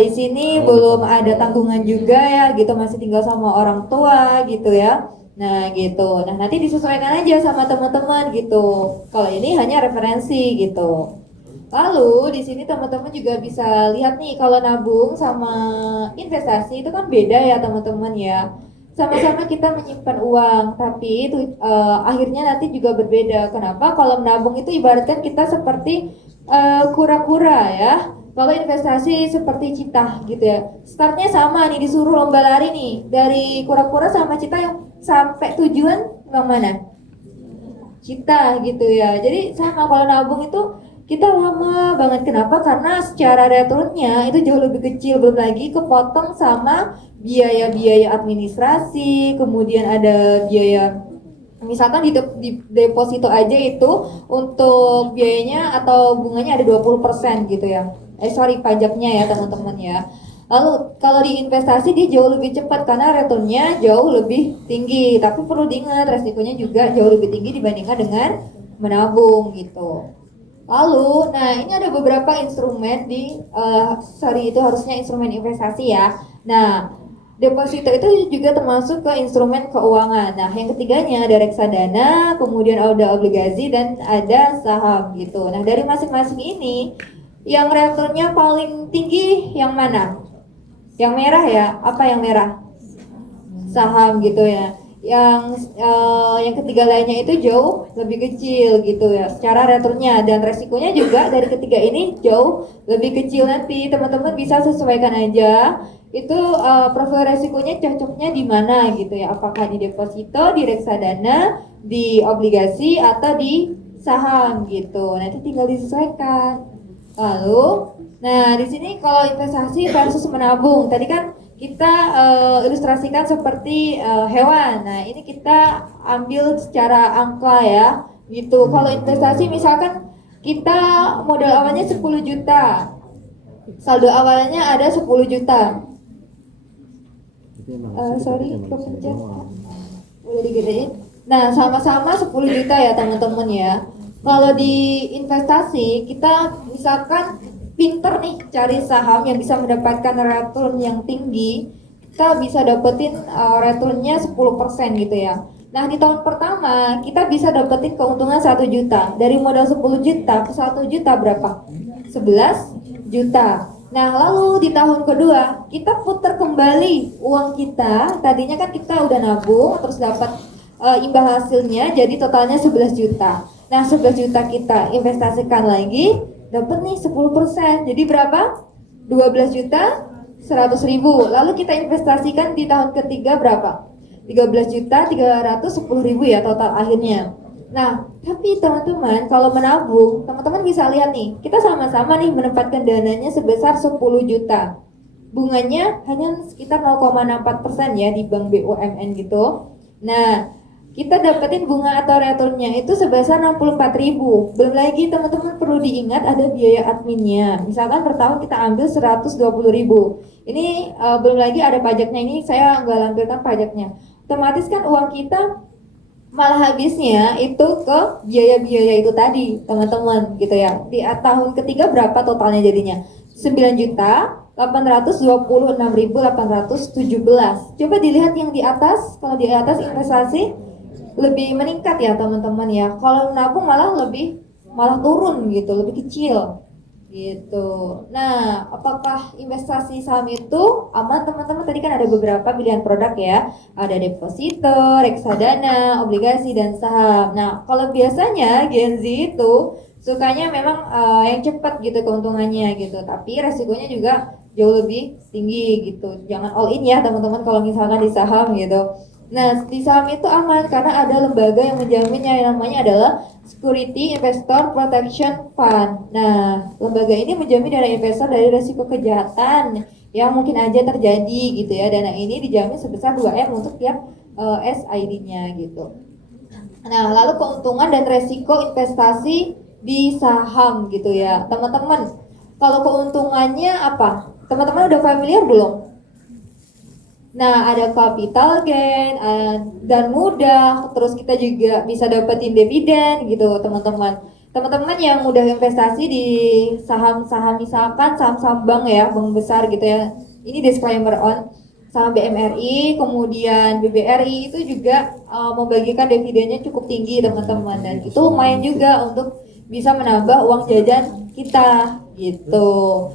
di sini belum ada tanggungan juga ya gitu, masih tinggal sama orang tua gitu ya. Nah gitu, nah nanti disesuaikan aja sama teman-teman gitu. Kalau ini hanya referensi gitu. Lalu di sini teman-teman juga bisa lihat nih, kalau nabung sama investasi itu kan beda ya teman-teman ya. Sama-sama kita menyimpan uang, tapi itu akhirnya nanti juga berbeda. Kenapa? Kalau menabung itu ibaratkan kita seperti kura-kura ya. kalau investasi seperti Cita gitu ya, startnya sama nih, disuruh lomba lari nih dari Kura-Kura sama Cita, yang sampai tujuan yang mana? Cita gitu ya. Jadi sama, kalau nabung itu kita lama banget. Kenapa? Karena secara returnnya itu jauh lebih kecil, belum lagi kepotong sama biaya-biaya administrasi, kemudian ada biaya misalkan di deposito aja itu untuk biayanya atau bunganya ada 20% gitu ya. Pajaknya ya teman-teman ya. Lalu kalau di investasi dia jauh lebih cepat karena returnnya jauh lebih tinggi. Tapi perlu diingat resikonya juga jauh lebih tinggi dibandingkan dengan menabung gitu. Lalu, nah ini ada beberapa instrumen itu harusnya instrumen investasi ya. Nah, deposito itu juga termasuk ke instrumen keuangan. Nah, yang ketiganya ada reksadana, kemudian ada obligasi, dan ada saham gitu. Nah, dari masing-masing ini, yang returnnya paling tinggi yang mana? Yang merah ya? Apa yang merah? Saham gitu ya. Yang ketiga lainnya itu jauh lebih kecil gitu ya secara returnnya, dan resikonya juga dari ketiga ini jauh lebih kecil. Nanti teman-teman bisa sesuaikan aja itu profil resikonya cocoknya di mana gitu ya, apakah di deposito, di reksadana, di obligasi, atau di saham gitu. Nanti tinggal disesuaikan. Lalu, nah di sini kalau investasi versus menabung, tadi kan kita ilustrasikan seperti hewan. Nah ini kita ambil secara angka ya gitu. Kalau investasi misalkan kita modal awalnya 10 juta, saldo awalnya ada 10 juta. Kepencet. Udah digedein. Nah, sama-sama 10 juta ya teman-teman ya. Kalau di investasi kita misalkan pinter nih cari saham yang bisa mendapatkan return yang tinggi, kita bisa dapetin returnnya 10% gitu ya. Nah, di tahun pertama kita bisa dapetin keuntungan 1 juta. Dari modal 10 juta ke 1 juta berapa? 11 juta. Nah, lalu di tahun kedua kita putar kembali uang kita. Tadinya kan kita udah nabung terus dapat imbal hasilnya, jadi totalnya 11 juta. Nah, 11 juta kita investasikan lagi, dapat nih 10%. Jadi berapa? 12 juta 100 ribu. Lalu kita investasikan di tahun ketiga berapa? 13 juta 310 ribu ya total akhirnya. Nah, tapi teman-teman kalau menabung, teman-teman bisa lihat nih, kita sama-sama nih menempatkan dananya sebesar 10 juta. Bunganya hanya sekitar 0,64% ya di bank BUMN gitu. Nah, kita dapetin bunga atau returnnya itu sebesar 64.000. Belum lagi teman-teman perlu diingat ada biaya adminnya. Misalkan per tahun kita ambil 120.000. Ini belum lagi ada pajaknya, ini saya nggak lampirkan pajaknya. Otomatis kan uang kita malah habisnya itu ke biaya-biaya itu tadi teman-teman gitu ya. Di tahun ketiga berapa totalnya jadinya? 9.826.817. Coba dilihat yang di atas. Kalau di atas investasi lebih meningkat ya teman-teman ya. Kalau nabung malah turun gitu, lebih kecil gitu. Nah, apakah investasi saham itu aman teman-teman? Tadi kan ada beberapa pilihan produk ya. Ada deposito, reksadana, obligasi, dan saham. Nah, kalau biasanya Gen Z itu sukanya memang yang cepat gitu keuntungannya gitu. Tapi resikonya juga jauh lebih tinggi gitu. Jangan all in ya teman-teman kalau misalkan di saham gitu. Nah, di saham itu aman karena ada lembaga yang menjaminnya, yang namanya adalah Security Investor Protection Fund. Nah, lembaga ini menjamin dana investor dari risiko kejahatan yang mungkin aja terjadi gitu ya. Dana ini dijamin sebesar 2M untuk tiap SID-nya gitu. Nah, lalu keuntungan dan resiko investasi di saham gitu ya. Teman-teman, kalau keuntungannya apa? Teman-teman udah familiar belum? Nah, ada capital gain dan mudah, terus kita juga bisa dapetin dividen gitu, teman-teman. Teman-teman yang udah investasi di saham-saham, misalkan saham-saham bank ya, bank besar gitu ya. Ini disclaimer on saham BMRI, kemudian BBRI itu juga membagikan dividennya cukup tinggi, teman-teman. Dan itu lumayan juga untuk bisa menambah uang jajan kita gitu.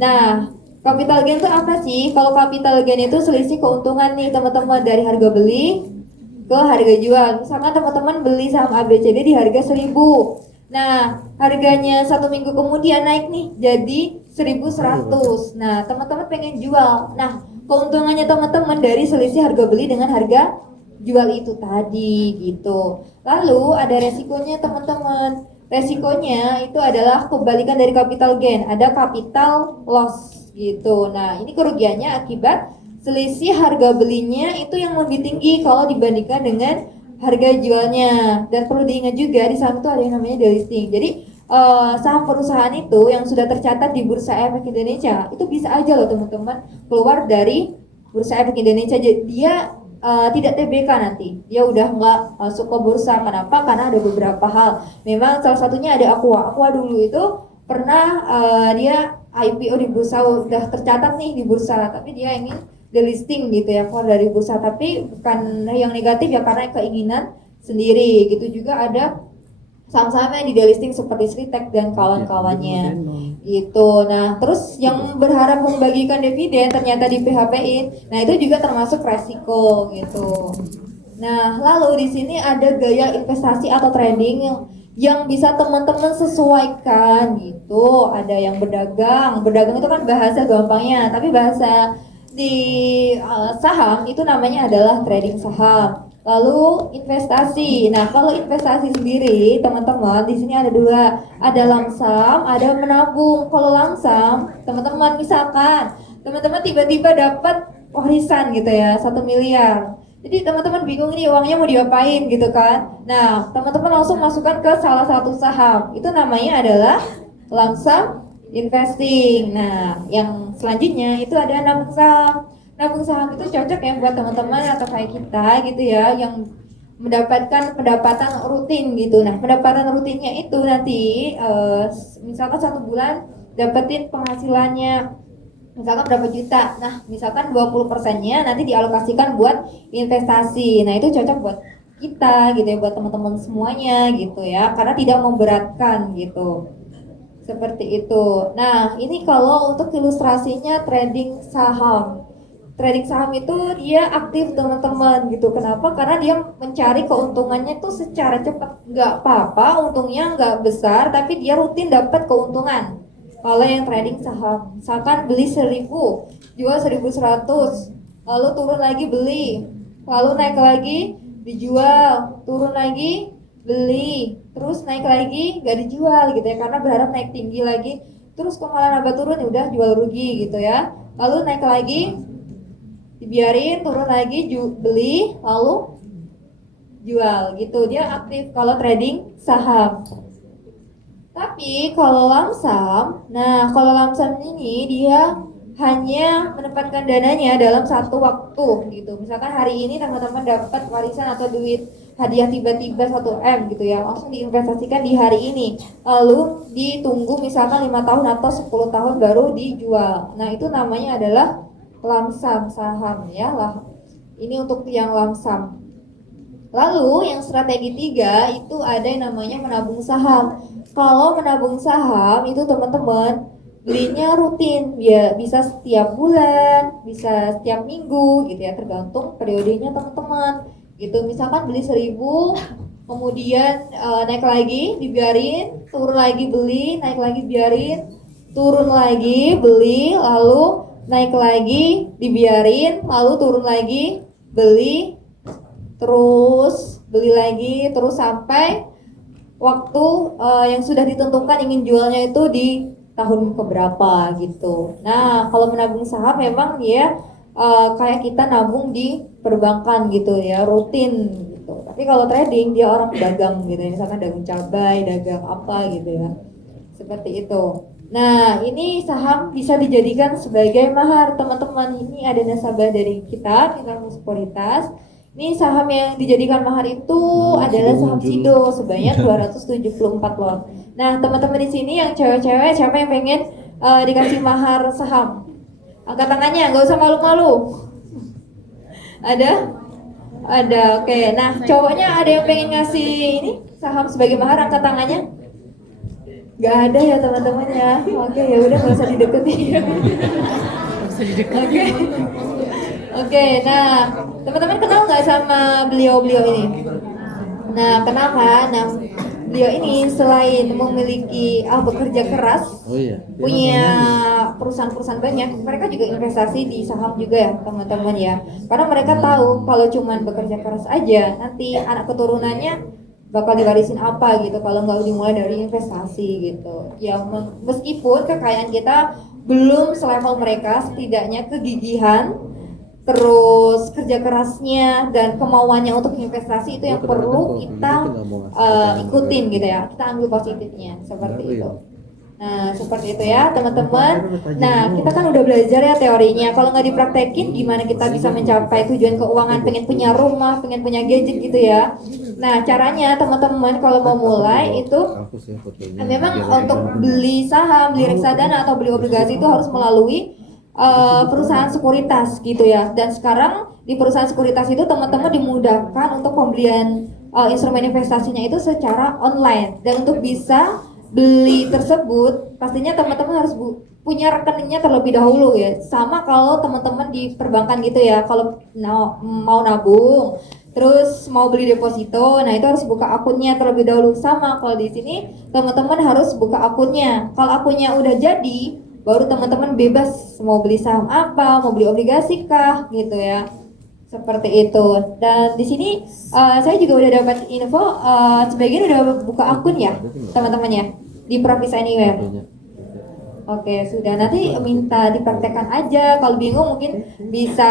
Nah, capital gain itu apa sih? Kalau capital gain itu selisih keuntungan nih teman-teman dari harga beli ke harga jual. Misalkan teman-teman beli saham ABCD di harga 1.000. Nah, harganya 1 minggu kemudian naik nih jadi 1.100. Nah, teman-teman pengen jual. Nah, keuntungannya teman-teman dari selisih harga beli dengan harga jual itu tadi gitu. Lalu ada resikonya teman-teman. Resikonya itu adalah kebalikan dari capital gain, ada capital loss gitu. Nah, ini kerugiannya akibat selisih harga belinya itu yang lebih tinggi kalau dibandingkan dengan harga jualnya. Dan perlu diingat juga di saham itu ada yang namanya delisting. Jadi saham perusahaan itu yang sudah tercatat di Bursa Efek Indonesia itu bisa aja loh teman-teman keluar dari Bursa Efek Indonesia. Jadi dia tidak TBK nanti, dia udah nggak masuk ke bursa. Kenapa? Karena ada beberapa hal. Memang salah satunya ada Aqua dulu itu pernah dia IPO di bursa, udah tercatat nih di bursa, tapi dia ingin delisting gitu ya, keluar dari bursa. Tapi bukan yang negatif ya, karena keinginan sendiri gitu. Juga ada saham-saham yang di delisting seperti Sritek dan kawan-kawannya gitu. Nah, terus yang berharap membagikan dividen ternyata di PHP-in, nah itu juga termasuk resiko gitu. Nah, lalu di sini ada gaya investasi atau trading yang bisa teman-teman sesuaikan gitu. Ada yang berdagang itu kan bahasa gampangnya, tapi bahasa di saham itu namanya adalah trading saham. Lalu investasi. Nah, kalau investasi sendiri, teman-teman, di sini ada dua, ada lamsam, ada menabung. Kalau lamsam, teman-teman misalkan teman-teman tiba-tiba dapat warisan gitu ya, 1 miliar. Jadi teman-teman bingung nih uangnya mau diapain gitu kan. Nah, teman-teman langsung masukkan ke salah satu saham. Itu namanya adalah lamsam investing. Nah, yang selanjutnya itu ada nabung saham. Nabung saham itu cocok ya buat teman-teman atau kayak kita gitu ya, yang mendapatkan pendapatan rutin gitu. Nah, pendapatan rutinnya itu nanti misalkan 1 bulan dapetin penghasilannya misalkan berapa juta. Nah, misalkan 20%-nya nanti dialokasikan buat investasi. Nah, itu cocok buat kita gitu ya, buat teman-teman semuanya gitu ya, karena tidak memberatkan gitu. Seperti itu. Nah, ini kalau untuk ilustrasinya trading saham. Trading saham itu dia aktif teman-teman gitu. Kenapa? Karena dia mencari keuntungannya tuh secara cepat. Nggak apa-apa, untungnya nggak besar, tapi dia rutin dapat keuntungan. Kalau yang trading saham, misalkan beli 1.000, jual 1.100, lalu turun lagi beli, lalu naik lagi dijual, turun lagi beli, terus naik lagi nggak dijual gitu ya, karena berharap naik tinggi lagi, terus kok malah nambah turun, ya udah jual rugi gitu ya. Lalu naik lagi dibiarin, turun lagi beli, lalu jual gitu. Dia aktif kalau trading saham. Tapi kalau lamsam, nah kalau lamsam ini dia hanya menempatkan dananya dalam satu waktu gitu. Misalkan hari ini teman-teman dapat warisan atau duit hadiah tiba-tiba 1M gitu ya, langsung diinvestasikan di hari ini, lalu ditunggu misalkan 5 tahun atau 10 tahun baru dijual. Nah, itu namanya adalah lamsam saham ya lah. Ini untuk yang lamsam. Lalu yang strategi 3 itu ada yang namanya menabung saham. Kalau menabung saham itu teman-teman belinya rutin, ya bisa setiap bulan, bisa setiap minggu gitu ya, tergantung periodenya teman-teman. Gitu, misalkan beli 1.000, kemudian naik lagi dibiarin, turun lagi beli, naik lagi biarin, turun lagi beli, lalu naik lagi dibiarin, lalu turun lagi beli, terus beli lagi, terus sampai waktu yang sudah ditentukan ingin jualnya itu di tahun keberapa gitu. Nah, kalau menabung saham memang ya kayak kita nabung di perbankan gitu ya, rutin gitu. Tapi kalau trading dia orang dagang gitu, misalkan dagang cabai, dagang apa gitu ya, seperti itu. Nah, ini saham bisa dijadikan sebagai mahar teman-teman. Ini ada nasabah dari kita Sekuritas. Ini saham yang dijadikan mahar itu adalah saham Sido sebanyak 274 lot. Nah, teman-teman di sini yang cewek-cewek, siapa yang pengen dikasih mahar saham? Angkat tangannya, nggak usah malu-malu. Ada? Ada, oke. Nah, cowoknya ada yang pengen ngasih ini saham sebagai mahar, angkat tangannya. Nggak ada ya teman-teman ya. Oke, ya udah nggak usah dideketin. Oke, nah teman-teman kenal nggak sama beliau-beliau ini? Nah, kenal kan? Nah, beliau ini selain memiliki bekerja keras, punya perusahaan-perusahaan banyak, mereka juga investasi di saham juga ya teman-teman ya. Karena mereka tahu kalau cuman bekerja keras aja, nanti anak keturunannya bakal diwarisin apa gitu kalau nggak dimulai dari investasi gitu. Ya meskipun kekayaan kita belum selevel mereka, setidaknya kegigihan, terus kerja kerasnya dan kemauannya untuk investasi itu yang perlu kita ikutin gitu ya. Kita ambil positifnya seperti itu. Nah seperti itu ya teman-teman. Nah kita kan udah belajar ya teorinya. Kalau nggak dipraktekin gimana kita bisa mencapai tujuan keuangan, pengen punya rumah, pengen punya gadget gitu ya. Nah caranya teman-teman kalau mau mulai itu memang untuk beli saham, beli reksadana atau beli obligasi itu harus melalui perusahaan sekuritas gitu ya. Dan sekarang di perusahaan sekuritas itu teman-teman dimudahkan untuk pembelian instrumen investasinya itu secara online. Dan untuk bisa beli tersebut pastinya teman-teman harus punya rekeningnya terlebih dahulu ya. Sama kalau teman-teman di perbankan gitu ya. Kalau mau nabung terus mau beli deposito, nah itu harus buka akunnya terlebih dahulu. Sama kalau di sini teman-teman harus buka akunnya. Kalau akunnya udah jadi, baru teman-teman bebas mau beli saham apa, mau beli obligasi kah gitu ya. Seperti itu. Dan di sini saya juga udah dapat info sebagian udah buka akun ya teman-teman ya di Profis Anywhere. Oke, sudah, nanti minta dipraktekkan aja. Kalau bingung mungkin bisa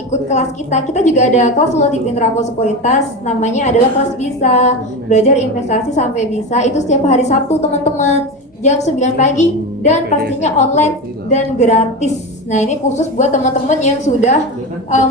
ikut kelas kita. Kita juga ada kelas di Pintrapo Sekuritas, namanya adalah kelas bisa belajar investasi sampai bisa. Itu setiap hari Sabtu teman-teman, jam 9 pagi dan pastinya online dan gratis. Nah ini khusus buat teman-teman yang sudah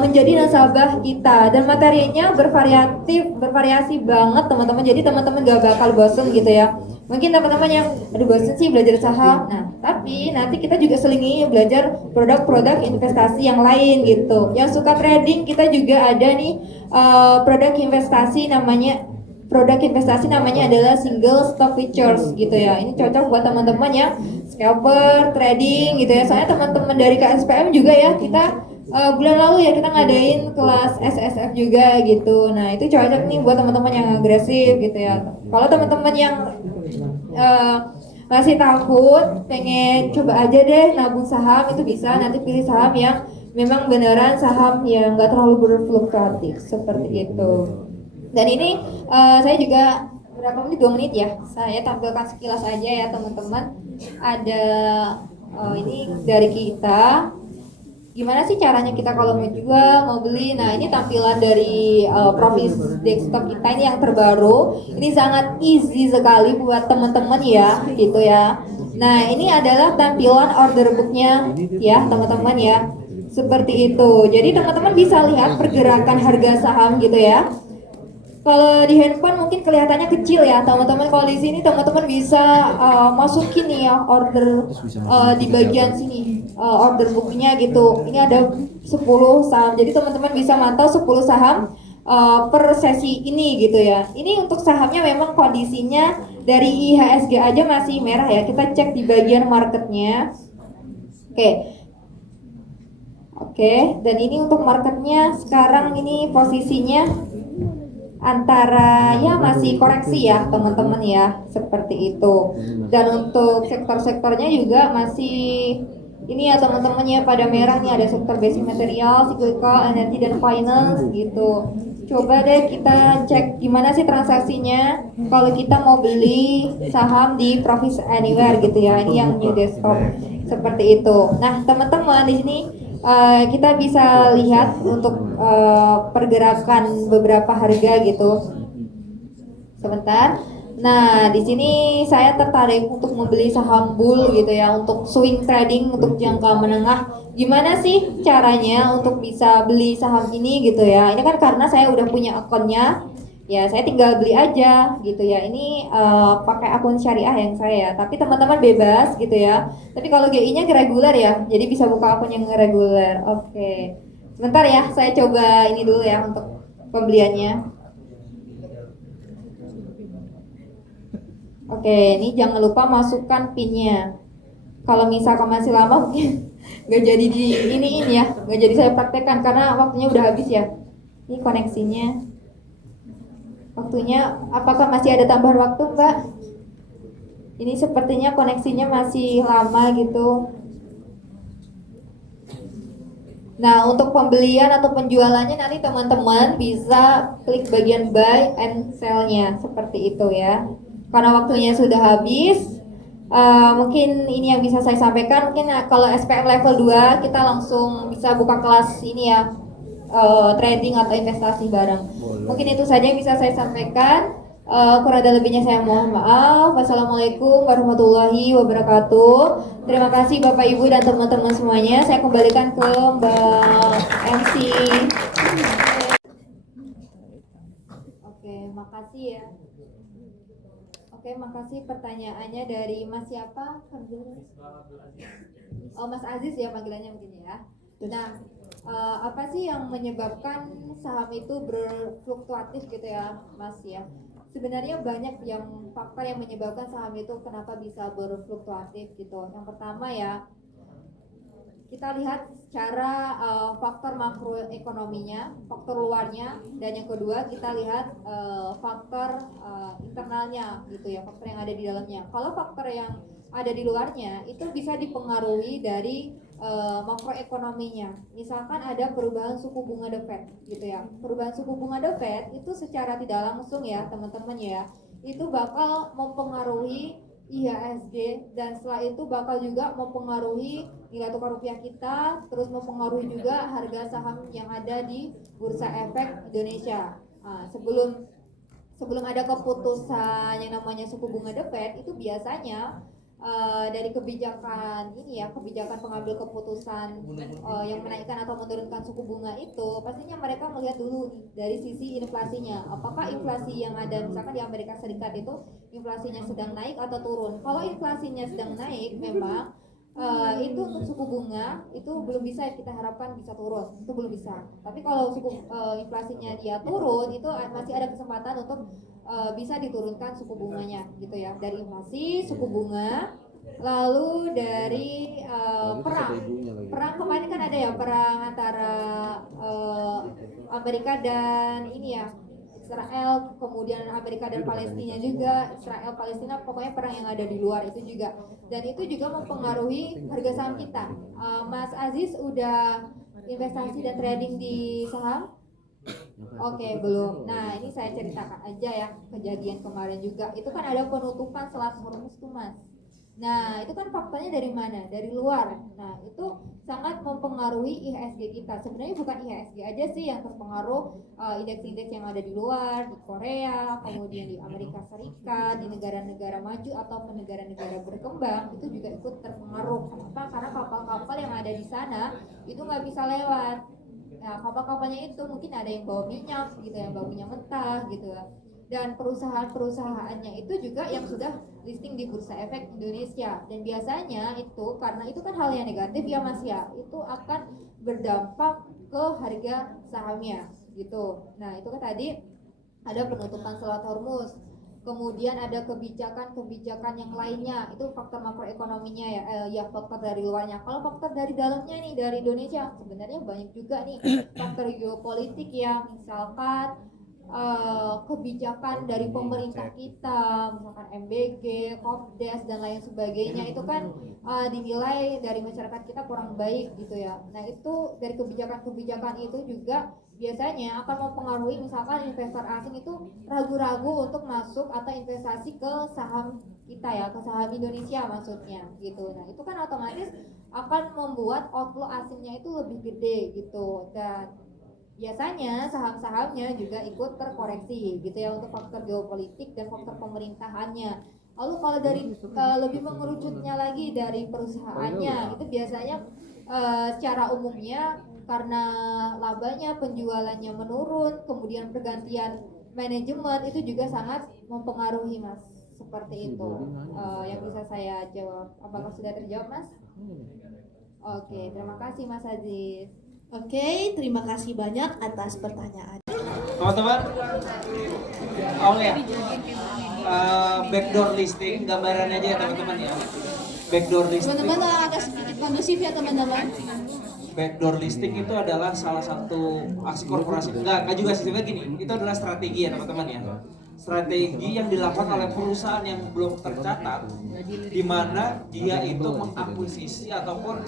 menjadi nasabah kita, dan materinya bervariasi banget teman-teman. Jadi teman-teman gak bakal bosen gitu ya. Mungkin teman-teman yang aduh bosen sih belajar saham, nah tapi nanti kita juga selingi belajar produk-produk investasi yang lain gitu. Yang suka trading kita juga ada nih produk investasi namanya adalah single stock futures gitu ya. Ini cocok buat teman-teman yang scalper, trading gitu ya. Soalnya teman-teman dari KSPM juga ya, kita bulan lalu ya kita ngadain kelas SSF juga gitu. Nah itu cocok nih buat teman-teman yang agresif gitu ya. Kalau teman-teman yang masih takut, pengen coba aja deh nabung saham, itu bisa. Nanti pilih saham yang memang beneran saham yang nggak terlalu berfluktuatif seperti itu. Dan ini saya juga berapa menit, 2 menit ya, saya tampilkan sekilas aja ya teman-teman. Ada ini dari kita, gimana sih caranya kita kalau mau jual, mau beli. Nah ini tampilan dari Profis desktop kita ini yang terbaru. Ini sangat easy sekali buat teman-teman ya gitu ya. Nah ini adalah tampilan order booknya ya teman-teman ya, seperti itu. Jadi teman-teman bisa lihat pergerakan harga saham gitu ya. Kalau di handphone mungkin kelihatannya kecil ya teman-teman. Kalau di sini teman-teman bisa masukin nih ya order di bagian sini order booknya gitu. Ini ada 10 saham. Jadi teman-teman bisa mantau 10 saham per sesi ini gitu ya. Ini untuk sahamnya memang kondisinya dari IHSG aja masih merah ya. Kita cek di bagian marketnya. Oke, dan ini untuk marketnya sekarang ini posisinya antara ya masih koreksi ya teman-teman ya, seperti itu. Dan untuk sektor-sektornya juga masih ini ya teman-teman ya, pada merah nih. Ada sektor basic material, cyclical, energy dan finance gitu. Coba deh kita cek gimana sih transaksinya kalau kita mau beli saham di Profis Anywhere gitu ya. Ini yang new desktop seperti itu. Nah teman-teman di sini kita bisa lihat untuk pergerakan beberapa harga gitu. Sebentar. Nah, di sini saya tertarik untuk membeli saham bull gitu ya, untuk swing trading untuk jangka menengah. Gimana sih caranya untuk bisa beli saham ini gitu ya? Ini kan karena saya udah punya akunnya. Ya, saya tinggal beli aja gitu ya. Ini pakai akun syariah yang saya, tapi teman-teman bebas gitu ya. Tapi kalau GI-nya reguler ya, jadi bisa buka akun yang reguler. Oke. Sebentar ya, saya coba ini dulu ya untuk pembeliannya. Oke, ini jangan lupa masukkan PIN-nya. Kalau misalkan masih lama mungkin nggak jadi di ini ya, nggak jadi saya praktekkan karena waktunya udah habis ya. Ini koneksinya. waktunya. Apakah masih ada tambahan waktu, Mbak? Ini sepertinya koneksinya masih lama gitu. Nah, untuk pembelian atau penjualannya nanti teman-teman bisa klik bagian buy and sell-nya seperti itu ya. Karena waktunya sudah habis, mungkin ini yang bisa saya sampaikan. Mungkin kalau SPM level 2 kita langsung bisa buka kelas ini ya, trading atau investasi bareng. Mungkin itu saja yang bisa saya sampaikan. Kurang dan lebihnya saya mohon maaf. Wassalamualaikum warahmatullahi wabarakatuh. Terima kasih Bapak Ibu dan teman-teman semuanya. Saya kembalikan ke Mbak MC. Oke, makasih ya. Oke, makasih pertanyaannya dari Mas siapa? Oh, Mas Aziz ya panggilannya mungkin ya. Nah, apa sih yang menyebabkan saham itu berfluktuatif gitu ya, Mas ya? Sebenarnya banyak yang faktor yang menyebabkan saham itu kenapa bisa berfluktuatif gitu. Yang pertama ya, kita lihat secara faktor makroekonominya, faktor luarnya, dan yang kedua kita lihat faktor internalnya gitu ya, faktor yang ada di dalamnya. Kalau faktor yang ada di luarnya itu bisa dipengaruhi dari makroekonominya. Misalkan ada perubahan suku bunga The Fed gitu ya. Perubahan suku bunga The Fed itu secara tidak langsung ya teman-teman ya, itu bakal mempengaruhi IHSG dan setelah itu bakal juga mempengaruhi nilai tukar rupiah kita, terus mempengaruhi juga harga saham yang ada di Bursa Efek Indonesia. Sebelum ada keputusan yang namanya suku bunga The Fed itu biasanya dari kebijakan ini ya, kebijakan pengambil keputusan yang menaikkan atau menurunkan suku bunga itu pastinya mereka melihat dulu nih dari sisi inflasinya, apakah inflasi yang ada misalkan di Amerika Serikat itu inflasinya sedang naik atau turun. Kalau inflasinya sedang naik memang itu untuk suku bunga itu belum bisa kita harapkan bisa turun, itu belum bisa. Tapi kalau inflasinya dia turun itu masih ada kesempatan untuk bisa diturunkan suku bunganya gitu ya, dari inflasi, suku bunga, lalu dari perang kemarin kan ada ya, perang antara Amerika dan ini ya Israel, kemudian Amerika dan Palestina juga, Israel Palestina, pokoknya perang yang ada di luar itu juga, dan itu juga mempengaruhi harga saham kita. Mas Aziz udah investasi dan trading di saham? Oke, belum. Nah, ini saya ceritakan aja ya kejadian kemarin juga. Itu kan ada penutupan Selat Hormuz tuh, Mas. Nah, itu kan faktanya dari mana? Dari luar. Nah, itu sangat mempengaruhi IHSG kita. Sebenarnya bukan IHSG aja sih yang terpengaruh, indeks-indeks yang ada di luar, di Korea, kemudian di Amerika Serikat, di negara-negara maju ataupun negara-negara berkembang, itu juga ikut terpengaruh. Kenapa? Karena kapal-kapal yang ada di sana itu nggak bisa lewat. Nah, kapal-kapalnya itu mungkin ada yang bawa minyak gitu, yang bawa minyak mentah gitu. Dan perusahaan-perusahaannya itu juga yang sudah listing di Bursa Efek Indonesia. Dan biasanya itu karena itu kan hal yang negatif ya Mas ya, itu akan berdampak ke harga sahamnya gitu. Nah, itu kan tadi ada penutupan Selat Hormuz. Kemudian ada kebijakan-kebijakan yang lainnya, itu faktor makroekonominya ya faktor dari luarnya. Kalau faktor dari dalamnya nih, dari Indonesia sebenarnya banyak juga nih faktor geopolitik ya, misalkan kebijakan dari pemerintah kita, misalkan MBG, Kopdes dan lain sebagainya, itu kan dinilai dari masyarakat kita kurang baik gitu ya. Nah, itu dari kebijakan-kebijakan itu juga biasanya akan mempengaruhi misalkan investor asing itu ragu-ragu untuk masuk atau investasi ke saham kita ya, ke saham Indonesia maksudnya gitu. Nah, itu kan otomatis akan membuat outflow asingnya itu lebih gede gitu, dan biasanya saham-sahamnya juga ikut terkoreksi gitu ya untuk faktor geopolitik dan faktor pemerintahannya. Lalu kalau dari lebih mengerucutnya lagi dari perusahaannya, itu biasanya secara umumnya karena labanya, penjualannya menurun, kemudian pergantian manajemen itu juga sangat mempengaruhi Mas. Seperti itu yang bisa saya jawab. Apakah sudah terjawab Mas? Oke, terima kasih Mas Aziz. Oke, terima kasih banyak atas pertanyaan. Teman-teman, ya, backdoor listing, gambaran aja ya teman-teman ya. Backdoor listing. Teman-teman agak sedikit kondusif ya teman-teman. backdoor listing itu adalah salah satu aksi korporasi. Enggak juga sih, sebenarnya gini, itu adalah strategi ya teman-teman ya. Strategi yang dilakukan oleh perusahaan yang belum tercatat, di mana dia itu mengakuisisi ataupun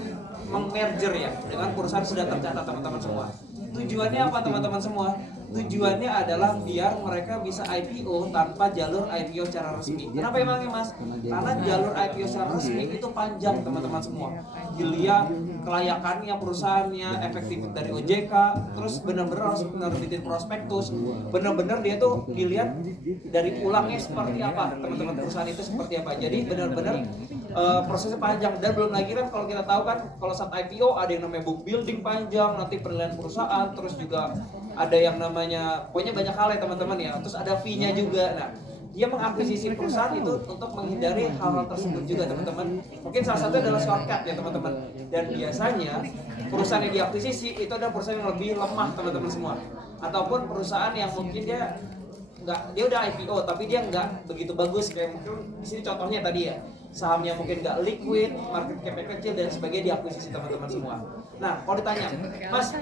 mengmerger ya dengan perusahaan sudah tercatat teman-teman semua. Tujuannya apa teman-teman semua? Tujuannya adalah biar mereka bisa IPO tanpa jalur IPO secara resmi. Kenapa emangnya mas? Karena jalur IPO secara resmi itu panjang teman-teman semua. Dilihat kelayakannya perusahaannya, efektivitas dari OJK, terus benar-benar harus menerbitin prospektus, benar-benar dia tuh dilihat dari ulangnya seperti apa, teman-teman perusahaan itu seperti apa. Jadi benar-benar prosesnya panjang, dan belum lagi kan kalau kita tahu kan kalau saat IPO ada yang namanya book building panjang, nanti penilaian perusahaan, terus juga ada yang namanya pokoknya banyak hal ya teman-teman ya, terus ada fee-nya juga. Nah, dia mengakuisisi perusahaan itu untuk menghindari hal-hal tersebut juga teman-teman. Mungkin salah satu adalah shortcut ya teman-teman. Dan biasanya perusahaan yang diakuisisi itu adalah perusahaan yang lebih lemah teman-teman semua, ataupun perusahaan yang mungkin dia udah IPO tapi dia nggak begitu bagus, kayak mungkin di sini contohnya tadi ya, sahamnya mungkin nggak liquid, market cap-nya kecil dan sebagainya, diakuisisi teman-teman semua. Nah, kalau ditanya, Mas,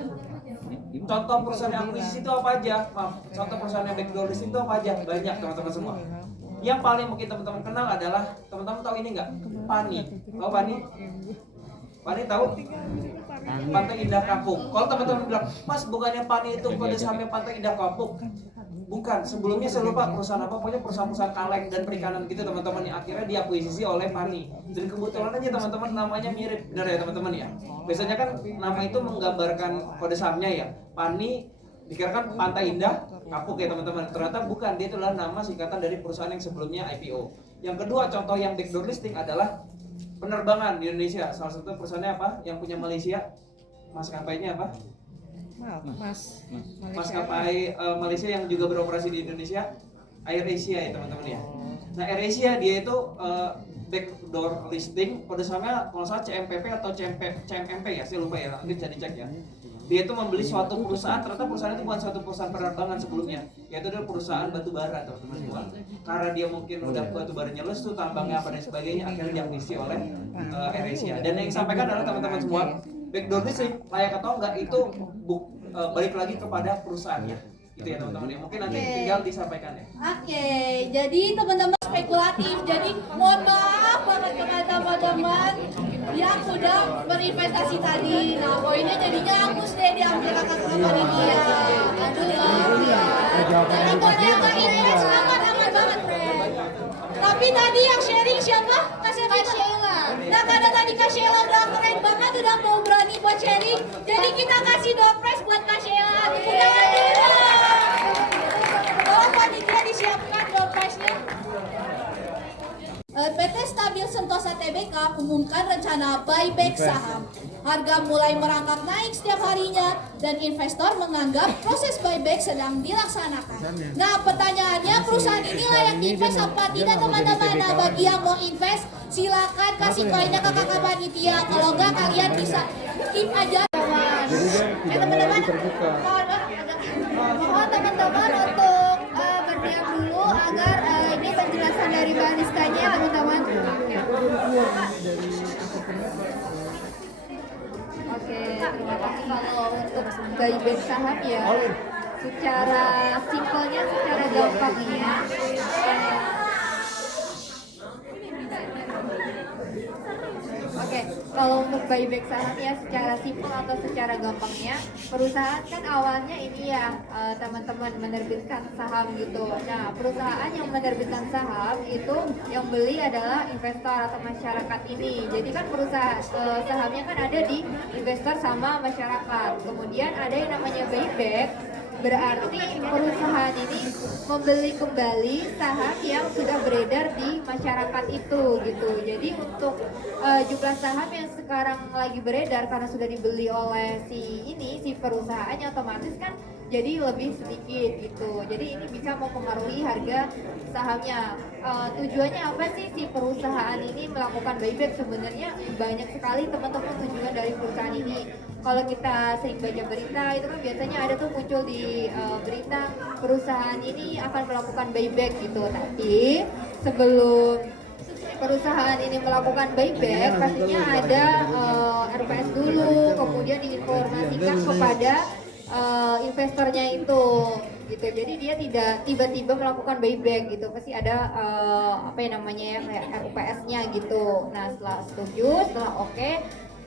contoh perusahaan yang akuisisi itu apa aja? Maaf, contoh perusahaan yang backdoor listing itu apa aja? Banyak teman-teman semua. Yang paling mungkin teman-teman kenal adalah, teman-teman tahu ini nggak? Pani. Tahu Pani? Pani tahu? Pantai Indah Kapuk. Kalau teman-teman bilang, Mas bukannya Pani itu kode sahamnya Pantai Indah Kapuk? Bukan, sebelumnya saya lupa perusahaan apa, pokoknya perusahaan-perusahaan kaleng dan perikanan gitu teman-teman, yang akhirnya diakuisisi oleh Pani. Dan kebetulan aja teman-teman namanya mirip, benar ya teman-teman ya. Biasanya kan nama itu menggambarkan kode sahamnya ya. Pani dikirakan Pantai Indah Kapuk ya teman-teman. Ternyata bukan, dia itu adalah nama singkatan dari perusahaan yang sebelumnya IPO. Yang kedua contoh yang backdoor listing adalah penerbangan di Indonesia. Salah satu perusahaannya apa? Yang punya Malaysia, maskapainya apa? Maskapai Malaysia yang juga beroperasi di Indonesia, Air Asia ya teman-teman ya. Nah, Air Asia dia itu backdoor listing, kode sahamnya kalau salah CMPP atau CMMP ya, saya lupa ya, nanti bisa dicek ya. Dia itu membeli suatu perusahaan, ternyata perusahaan itu bukan suatu perusahaan penerbangan sebelumnya, yaitu adalah perusahaan batu bara teman-teman semua. Karena dia mungkin udah batu baranya lesu, tambangnya apa dan sebagainya, akhirnya diakuisisi oleh Air Asia. Dan yang disampaikan adalah teman-teman semua, backdoor listing layak atau enggak itu balik lagi kepada perusahaannya. Itu ya teman-teman ya. Mungkin nanti tinggal disampaikan ya. Oke, jadi teman-teman spekulatif. Jadi mohon maaf banget kepada teman-teman yang sudah berinvestasi tadi. Nah, poinnya jadinya hapus deh diambil kakak-kakak panitia. Aduh ya. Karena kalau yang gak invest aman-aman banget, friend. Tapi tadi yang sharing siapa? Kak Sheila. Nah, karena tadi Kak Sheila udah keren banget, udah mau berani buat sharing, jadi kita kasih door prize buat Kak Sheila. Tepuk tangan dulu. Tolong panitia disiapkan door prize-nya. PT Stabil Sentosa Tbk umumkan rencana buyback saham. Harga mulai merangkak naik setiap harinya dan investor menganggap proses buyback sedang dilaksanakan. Nah, pertanyaannya, perusahaan ini layak invest apa tidak teman-teman? Nah, bagi yang mau invest silakan kasih koinnya ke kakak panitia. Kalau enggak kalian bisa skip aja. Teman-teman, mohon teman-teman untuk berdiam dulu agar ini penjelasan dari Mbak Aniskanya ya teman-teman. Oke, terima kasih. Kalau untuk buyback saham ya, secara simpelnya, secara gampangnya, oke, kalau untuk buyback saham ya secara simpel atau secara gampangnya, perusahaan kan awalnya ini ya teman-teman menerbitkan saham gitu. Nah, perusahaan yang menerbitkan saham itu yang beli adalah investor atau masyarakat ini. Jadi kan perusahaan sahamnya kan ada di investor sama masyarakat. Kemudian ada yang namanya buyback, berarti perusahaan ini membeli kembali saham yang sudah beredar di masyarakat itu gitu. Jadi untuk jumlah saham yang sekarang lagi beredar karena sudah dibeli oleh si perusahaannya, otomatis kan jadi lebih sedikit gitu. Jadi ini bisa mempengaruhi harga sahamnya. Tujuannya apa sih si perusahaan ini melakukan buyback? Sebenarnya banyak sekali teman-teman tujuan dari perusahaan ini. Kalau kita sering baca berita itu kan biasanya ada tuh muncul di berita perusahaan ini akan melakukan buyback gitu. Tapi sebelum perusahaan ini melakukan buyback, pastinya ada RPS dulu, kemudian diinformasikan kepada investornya itu, gitu. Jadi dia tidak tiba-tiba melakukan buyback gitu, pasti ada apa yang namanya ya kayak RUPS-nya gitu. Nah setelah setuju, setelah oke,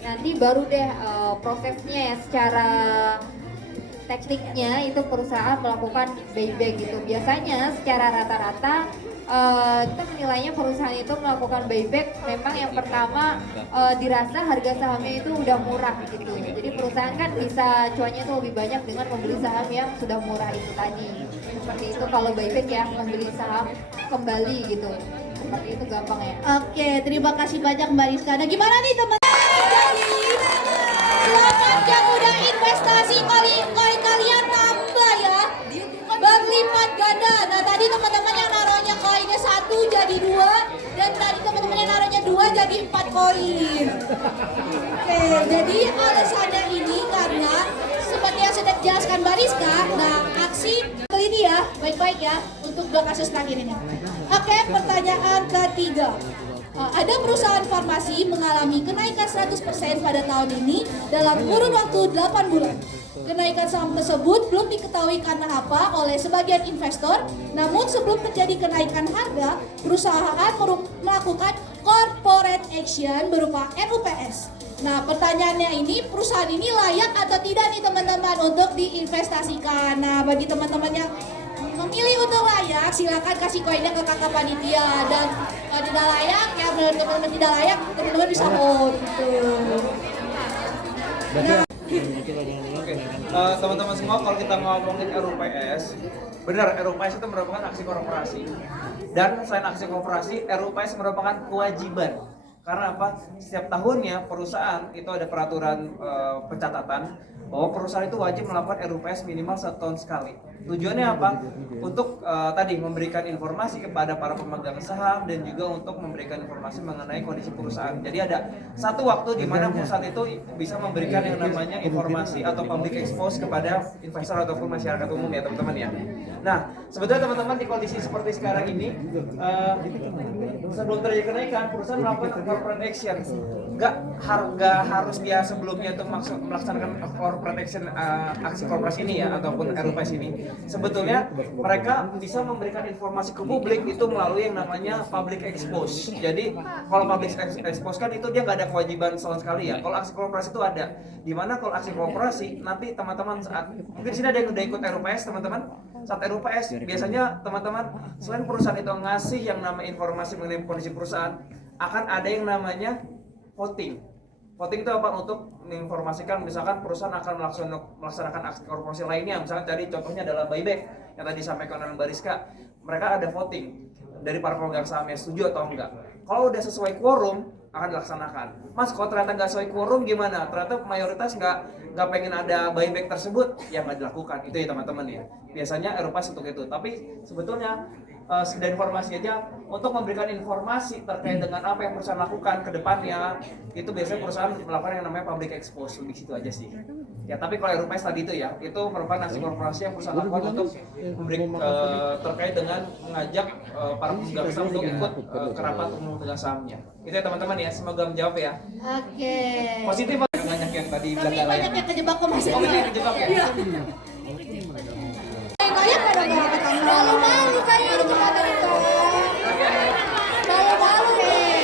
nanti baru deh prosesnya ya secara tekniknya itu perusahaan melakukan buyback gitu. Biasanya secara rata-rata kita menilainya perusahaan itu melakukan buyback memang yang pertama dirasa harga sahamnya itu udah murah gitu. Jadi perusahaan kan bisa cuannya itu lebih banyak dengan membeli saham yang sudah murah itu tadi. Seperti itu kalau buyback ya, membeli saham kembali gitu. Seperti itu gampang ya. Oke, terima kasih banyak Mbak Rizka. Nah gimana nih teman-teman? Selamat yang udah investasi koin kalian nambah ya, berlipat ganda. Nah tadi teman-teman yang naruhnya koinnya 1 jadi 2, dan tadi teman-teman yang naruhnya 2 jadi 4 koin. Oke, jadi alasannya ini karena seperti yang sudah dijelaskan Mbak Rizka, nah aksi ini ya, baik-baik ya untuk 2 kasus terakhir ini. Oke, pertanyaan ketiga. Ada perusahaan farmasi mengalami kenaikan 100% pada tahun ini dalam kurun waktu 8 bulan. Kenaikan saham tersebut belum diketahui karena apa oleh sebagian investor, namun sebelum terjadi kenaikan harga, perusahaan melakukan corporate action berupa RUPS. Nah pertanyaannya ini, perusahaan ini layak atau tidak nih teman-teman untuk diinvestasikan? Nah bagi teman-teman yang memilih untuk layak, silakan kasih koinnya ke kakak panitia, dan kalau tidak layak ya menurut teman-teman tidak layak, teman-teman bisa vote gitu. Nah, teman-teman semua, kalau kita ngomongin RUPS, benar RUPS itu merupakan aksi korporasi. Dan selain aksi korporasi, RUPS merupakan kewajiban. Karena apa? Setiap tahunnya perusahaan itu ada peraturan pencatatan bahwa perusahaan itu wajib melakukan RUPS minimal 1 tahun sekali. Tujuannya apa? Untuk tadi memberikan informasi kepada para pemegang saham dan juga untuk memberikan informasi mengenai kondisi perusahaan. Jadi ada satu waktu di mana perusahaan itu bisa memberikan yang namanya informasi atau public expose kepada investor ataupun masyarakat umum ya teman-teman ya. Nah, sebetulnya teman-teman di kondisi seperti sekarang ini sebelum terjadi kenaikan, perusahaan melakukan corporate action. Nggak harus dia sebelumnya itu melaksanakan corporate action, aksi korporasi ini ya ataupun RUPS ini. Sebetulnya mereka bisa memberikan informasi ke publik itu melalui yang namanya public expose. Jadi kalau public expose kan itu dia nggak ada kewajiban sama sekali ya. Kalau aksi korporasi itu ada. Dimana kalau aksi korporasi nanti teman-teman saat mungkin sini ada yang udah ikut RUPS teman-teman. Saat RUPS biasanya teman-teman selain perusahaan itu ngasih yang namanya informasi mengenai kondisi perusahaan, akan ada yang namanya voting. Voting itu apa? Untuk menginformasikan misalkan perusahaan akan melaksanakan aksi korporasi lainnya. Misalkan tadi contohnya adalah buyback yang tadi disampaikan oleh Mbak Rizka. Mereka ada voting dari para pemegang sahamnya setuju atau enggak. Kalau udah sesuai quorum akan dilaksanakan. Mas, kalau ternyata nggak sesuai quorum gimana? Ternyata mayoritas nggak pengen ada buyback tersebut, ya nggak dilakukan. Itu ya teman-teman ya. Biasanya RUPS untuk itu. Tapi sebetulnya sekedar informasi aja untuk memberikan informasi terkait dengan apa yang perusahaan lakukan ke depannya, itu biasanya perusahaan melakukan yang namanya public expose, lebih situ aja sih. Ya tapi kalau RUPS tadi itu ya, itu merupakan aksi korporasi yang perusahaan lakukan untuk terkait dengan mengajak para pemegang saham untuk ikut ke rapat umum pemegang sahamnya. Itu ya teman-teman ya, semoga menjawab ya. Oke. Positif banyak yang tadi bilang Tapi banyak yang kejebak kok Mas. Oh, banyak yang kejebak ya? Iya. Kayak pada malu-malu kayak di tempat itu. Malu-malu nih.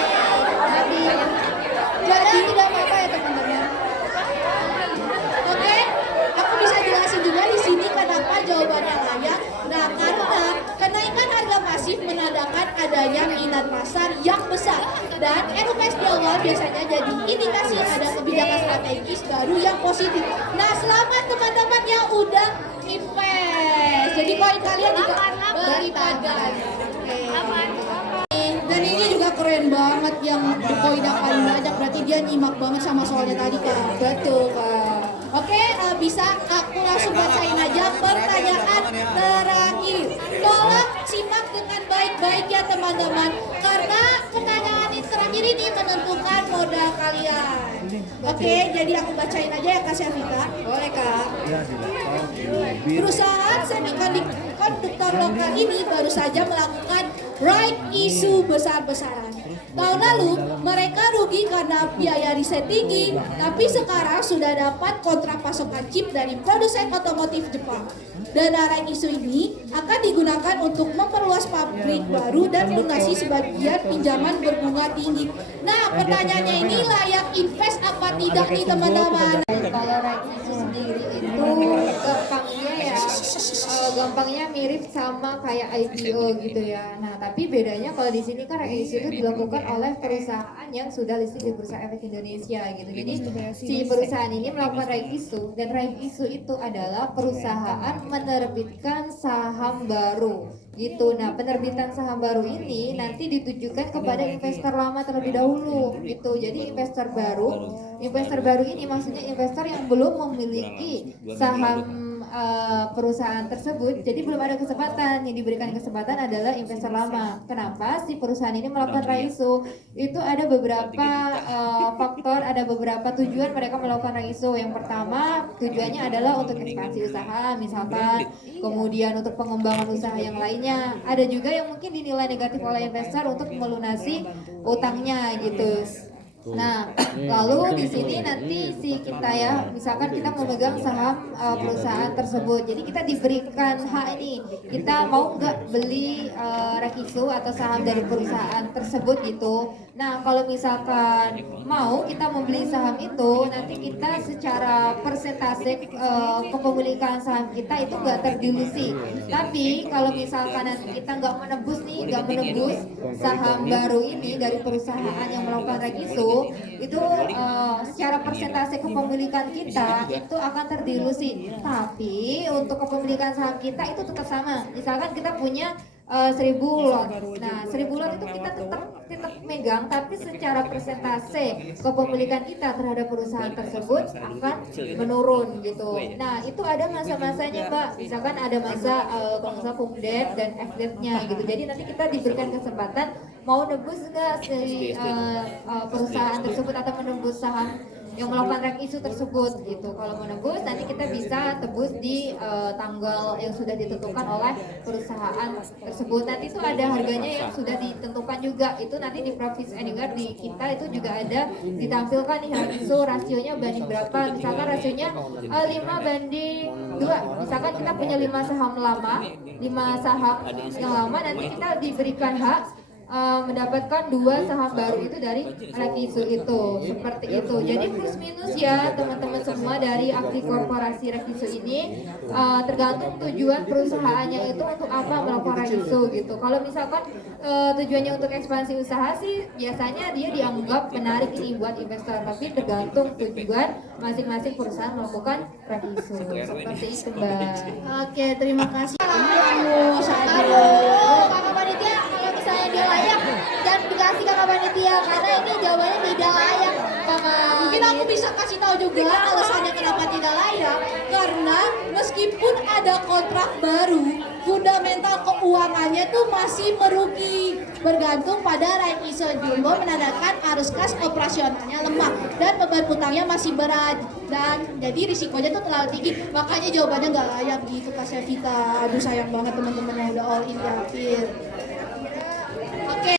Jadi tidak apa-apa ya teman-teman. Oke, aku bisa jelasin juga di sini kenapa jawabannya layak. Nah, karena kenaikan harga masif menandakan adanya minat pasar yang besar, dan RUPS di awal biasanya jadi indikasi ada kebijakan strategis baru yang positif. Nah, selamat teman-teman yang udah invest. Jadi koin kalian juga berlipat ganda. Dan ini juga keren banget yang koinnya paling banyak, berarti dia nyimak banget sama soalnya tadi Kak. Betul Kak. Oke, bisa aku langsung bacain aja pertanyaan terakhir. Tolong simak dengan baik-baik ya teman-teman, karena pertanyaan terakhir ini menentukan modal kalian. Oke, jadi aku bacain aja ya Kak Syafika. Boleh Kak? Perusahaan semikonduktor lokal ini baru saja melakukan right issue besar-besaran. Tahun lalu mereka rugi karena biaya riset tinggi, tapi sekarang sudah dapat kontrak pasokan chip dari produsen otomotif Jepang. Dana right issue ini akan digunakan untuk memperluas pabrik baru dan melunasi sebagian pinjaman berbunga tinggi. Nah, pertanyaannya ini layak invest apa tidak nih teman-teman? Kalau right issue sendiri itu gampangnya mirip sama kayak IPO gitu ya. Nah, tapi bedanya kalau di sini kan right issue itu dilakukan oleh perusahaan yang sudah listed di Bursa Efek Indonesia gitu. Jadi si perusahaan ini melakukan right issue, dan right issue itu adalah perusahaan menerbitkan saham baru gitu. Nah, penerbitan saham baru ini nanti ditujukan kepada investor lama terlebih dahulu gitu. Jadi investor baru ini maksudnya investor yang belum memiliki saham perusahaan tersebut, jadi belum ada kesempatan. Yang diberikan kesempatan adalah investor lama. Kenapa si perusahaan ini melakukan right issue? Itu ada beberapa faktor, ada beberapa tujuan mereka melakukan right issue. Yang pertama, tujuannya adalah untuk ekspansi usaha misalkan, kemudian untuk pengembangan usaha yang lainnya. Ada juga yang mungkin dinilai negatif oleh investor untuk melunasi utangnya gitu. Nah, lalu di sini nanti si kita ya, misalkan kita memegang saham perusahaan tersebut, jadi kita diberikan hak ini, kita mau nggak beli right issue atau saham dari perusahaan tersebut gitu. Nah, kalau misalkan mau kita membeli saham itu, nanti kita secara persentase kepemilikan saham kita itu nggak terdilusi. Tapi kalau misalkan nanti kita nggak menebus saham baru ini dari perusahaan yang melakukan right issue, itu secara persentase kepemilikan kita itu akan terdilusi. Tapi untuk kepemilikan saham kita itu tetap sama. Misalkan kita punya 1000 lot. Nah, 1000 lot itu kita tetap megang, tapi secara persentase kepemilikan kita terhadap perusahaan tersebut akan menurun gitu. Nah, itu ada masa-masanya, Mbak. Misalkan ada masa kalau misalnya cum-debt dan ex-debt-nya gitu. Jadi nanti kita diberikan kesempatan mau nebus nggak si perusahaan tersebut atau menebus saham yang melakukan right issue tersebut gitu. Kalau menebus nanti kita bisa tebus di tanggal yang sudah ditentukan oleh perusahaan tersebut. Nanti itu ada harganya yang sudah ditentukan juga. Itu nanti di Profits Anywhere di kita itu juga ada ditampilkan nih right issue rasionya banding berapa. Misalkan rasionya 5:2. Misalkan kita punya 5 saham yang lama, nanti kita diberikan hak mendapatkan 2 saham baru itu dari right issue itu, seperti itu. Jadi plus minus ya teman-teman semua dari aksi korporasi right issue ini tergantung tujuan perusahaannya itu untuk apa melakukan right issue gitu. Kalau misalkan tujuannya untuk ekspansi usaha sih biasanya dia dianggap menarik ini buat investor, tapi tergantung tujuan masing-masing perusahaan melakukan right issue. Seperti itu, Mbak. Oke, terima kasih. Kakak panitia, kalau misalnya dia layak dan dikasih kakak panitia, karena ini jawabannya tidak layak. Mungkin aku bisa kasih tahu juga alasannya kenapa tidak layak, karena meskipun ada kontrak baru, fundamental keuangannya itu masih merugi, bergantung pada right issue jumbo menandakan arus kas operasionalnya lemah dan beban utangnya masih berat, dan jadi risikonya tuh terlalu tinggi. Makanya jawabannya nggak layak gitu Kak Sevita. Aduh sayang banget teman-teman yang udah all in di akhir. Oke.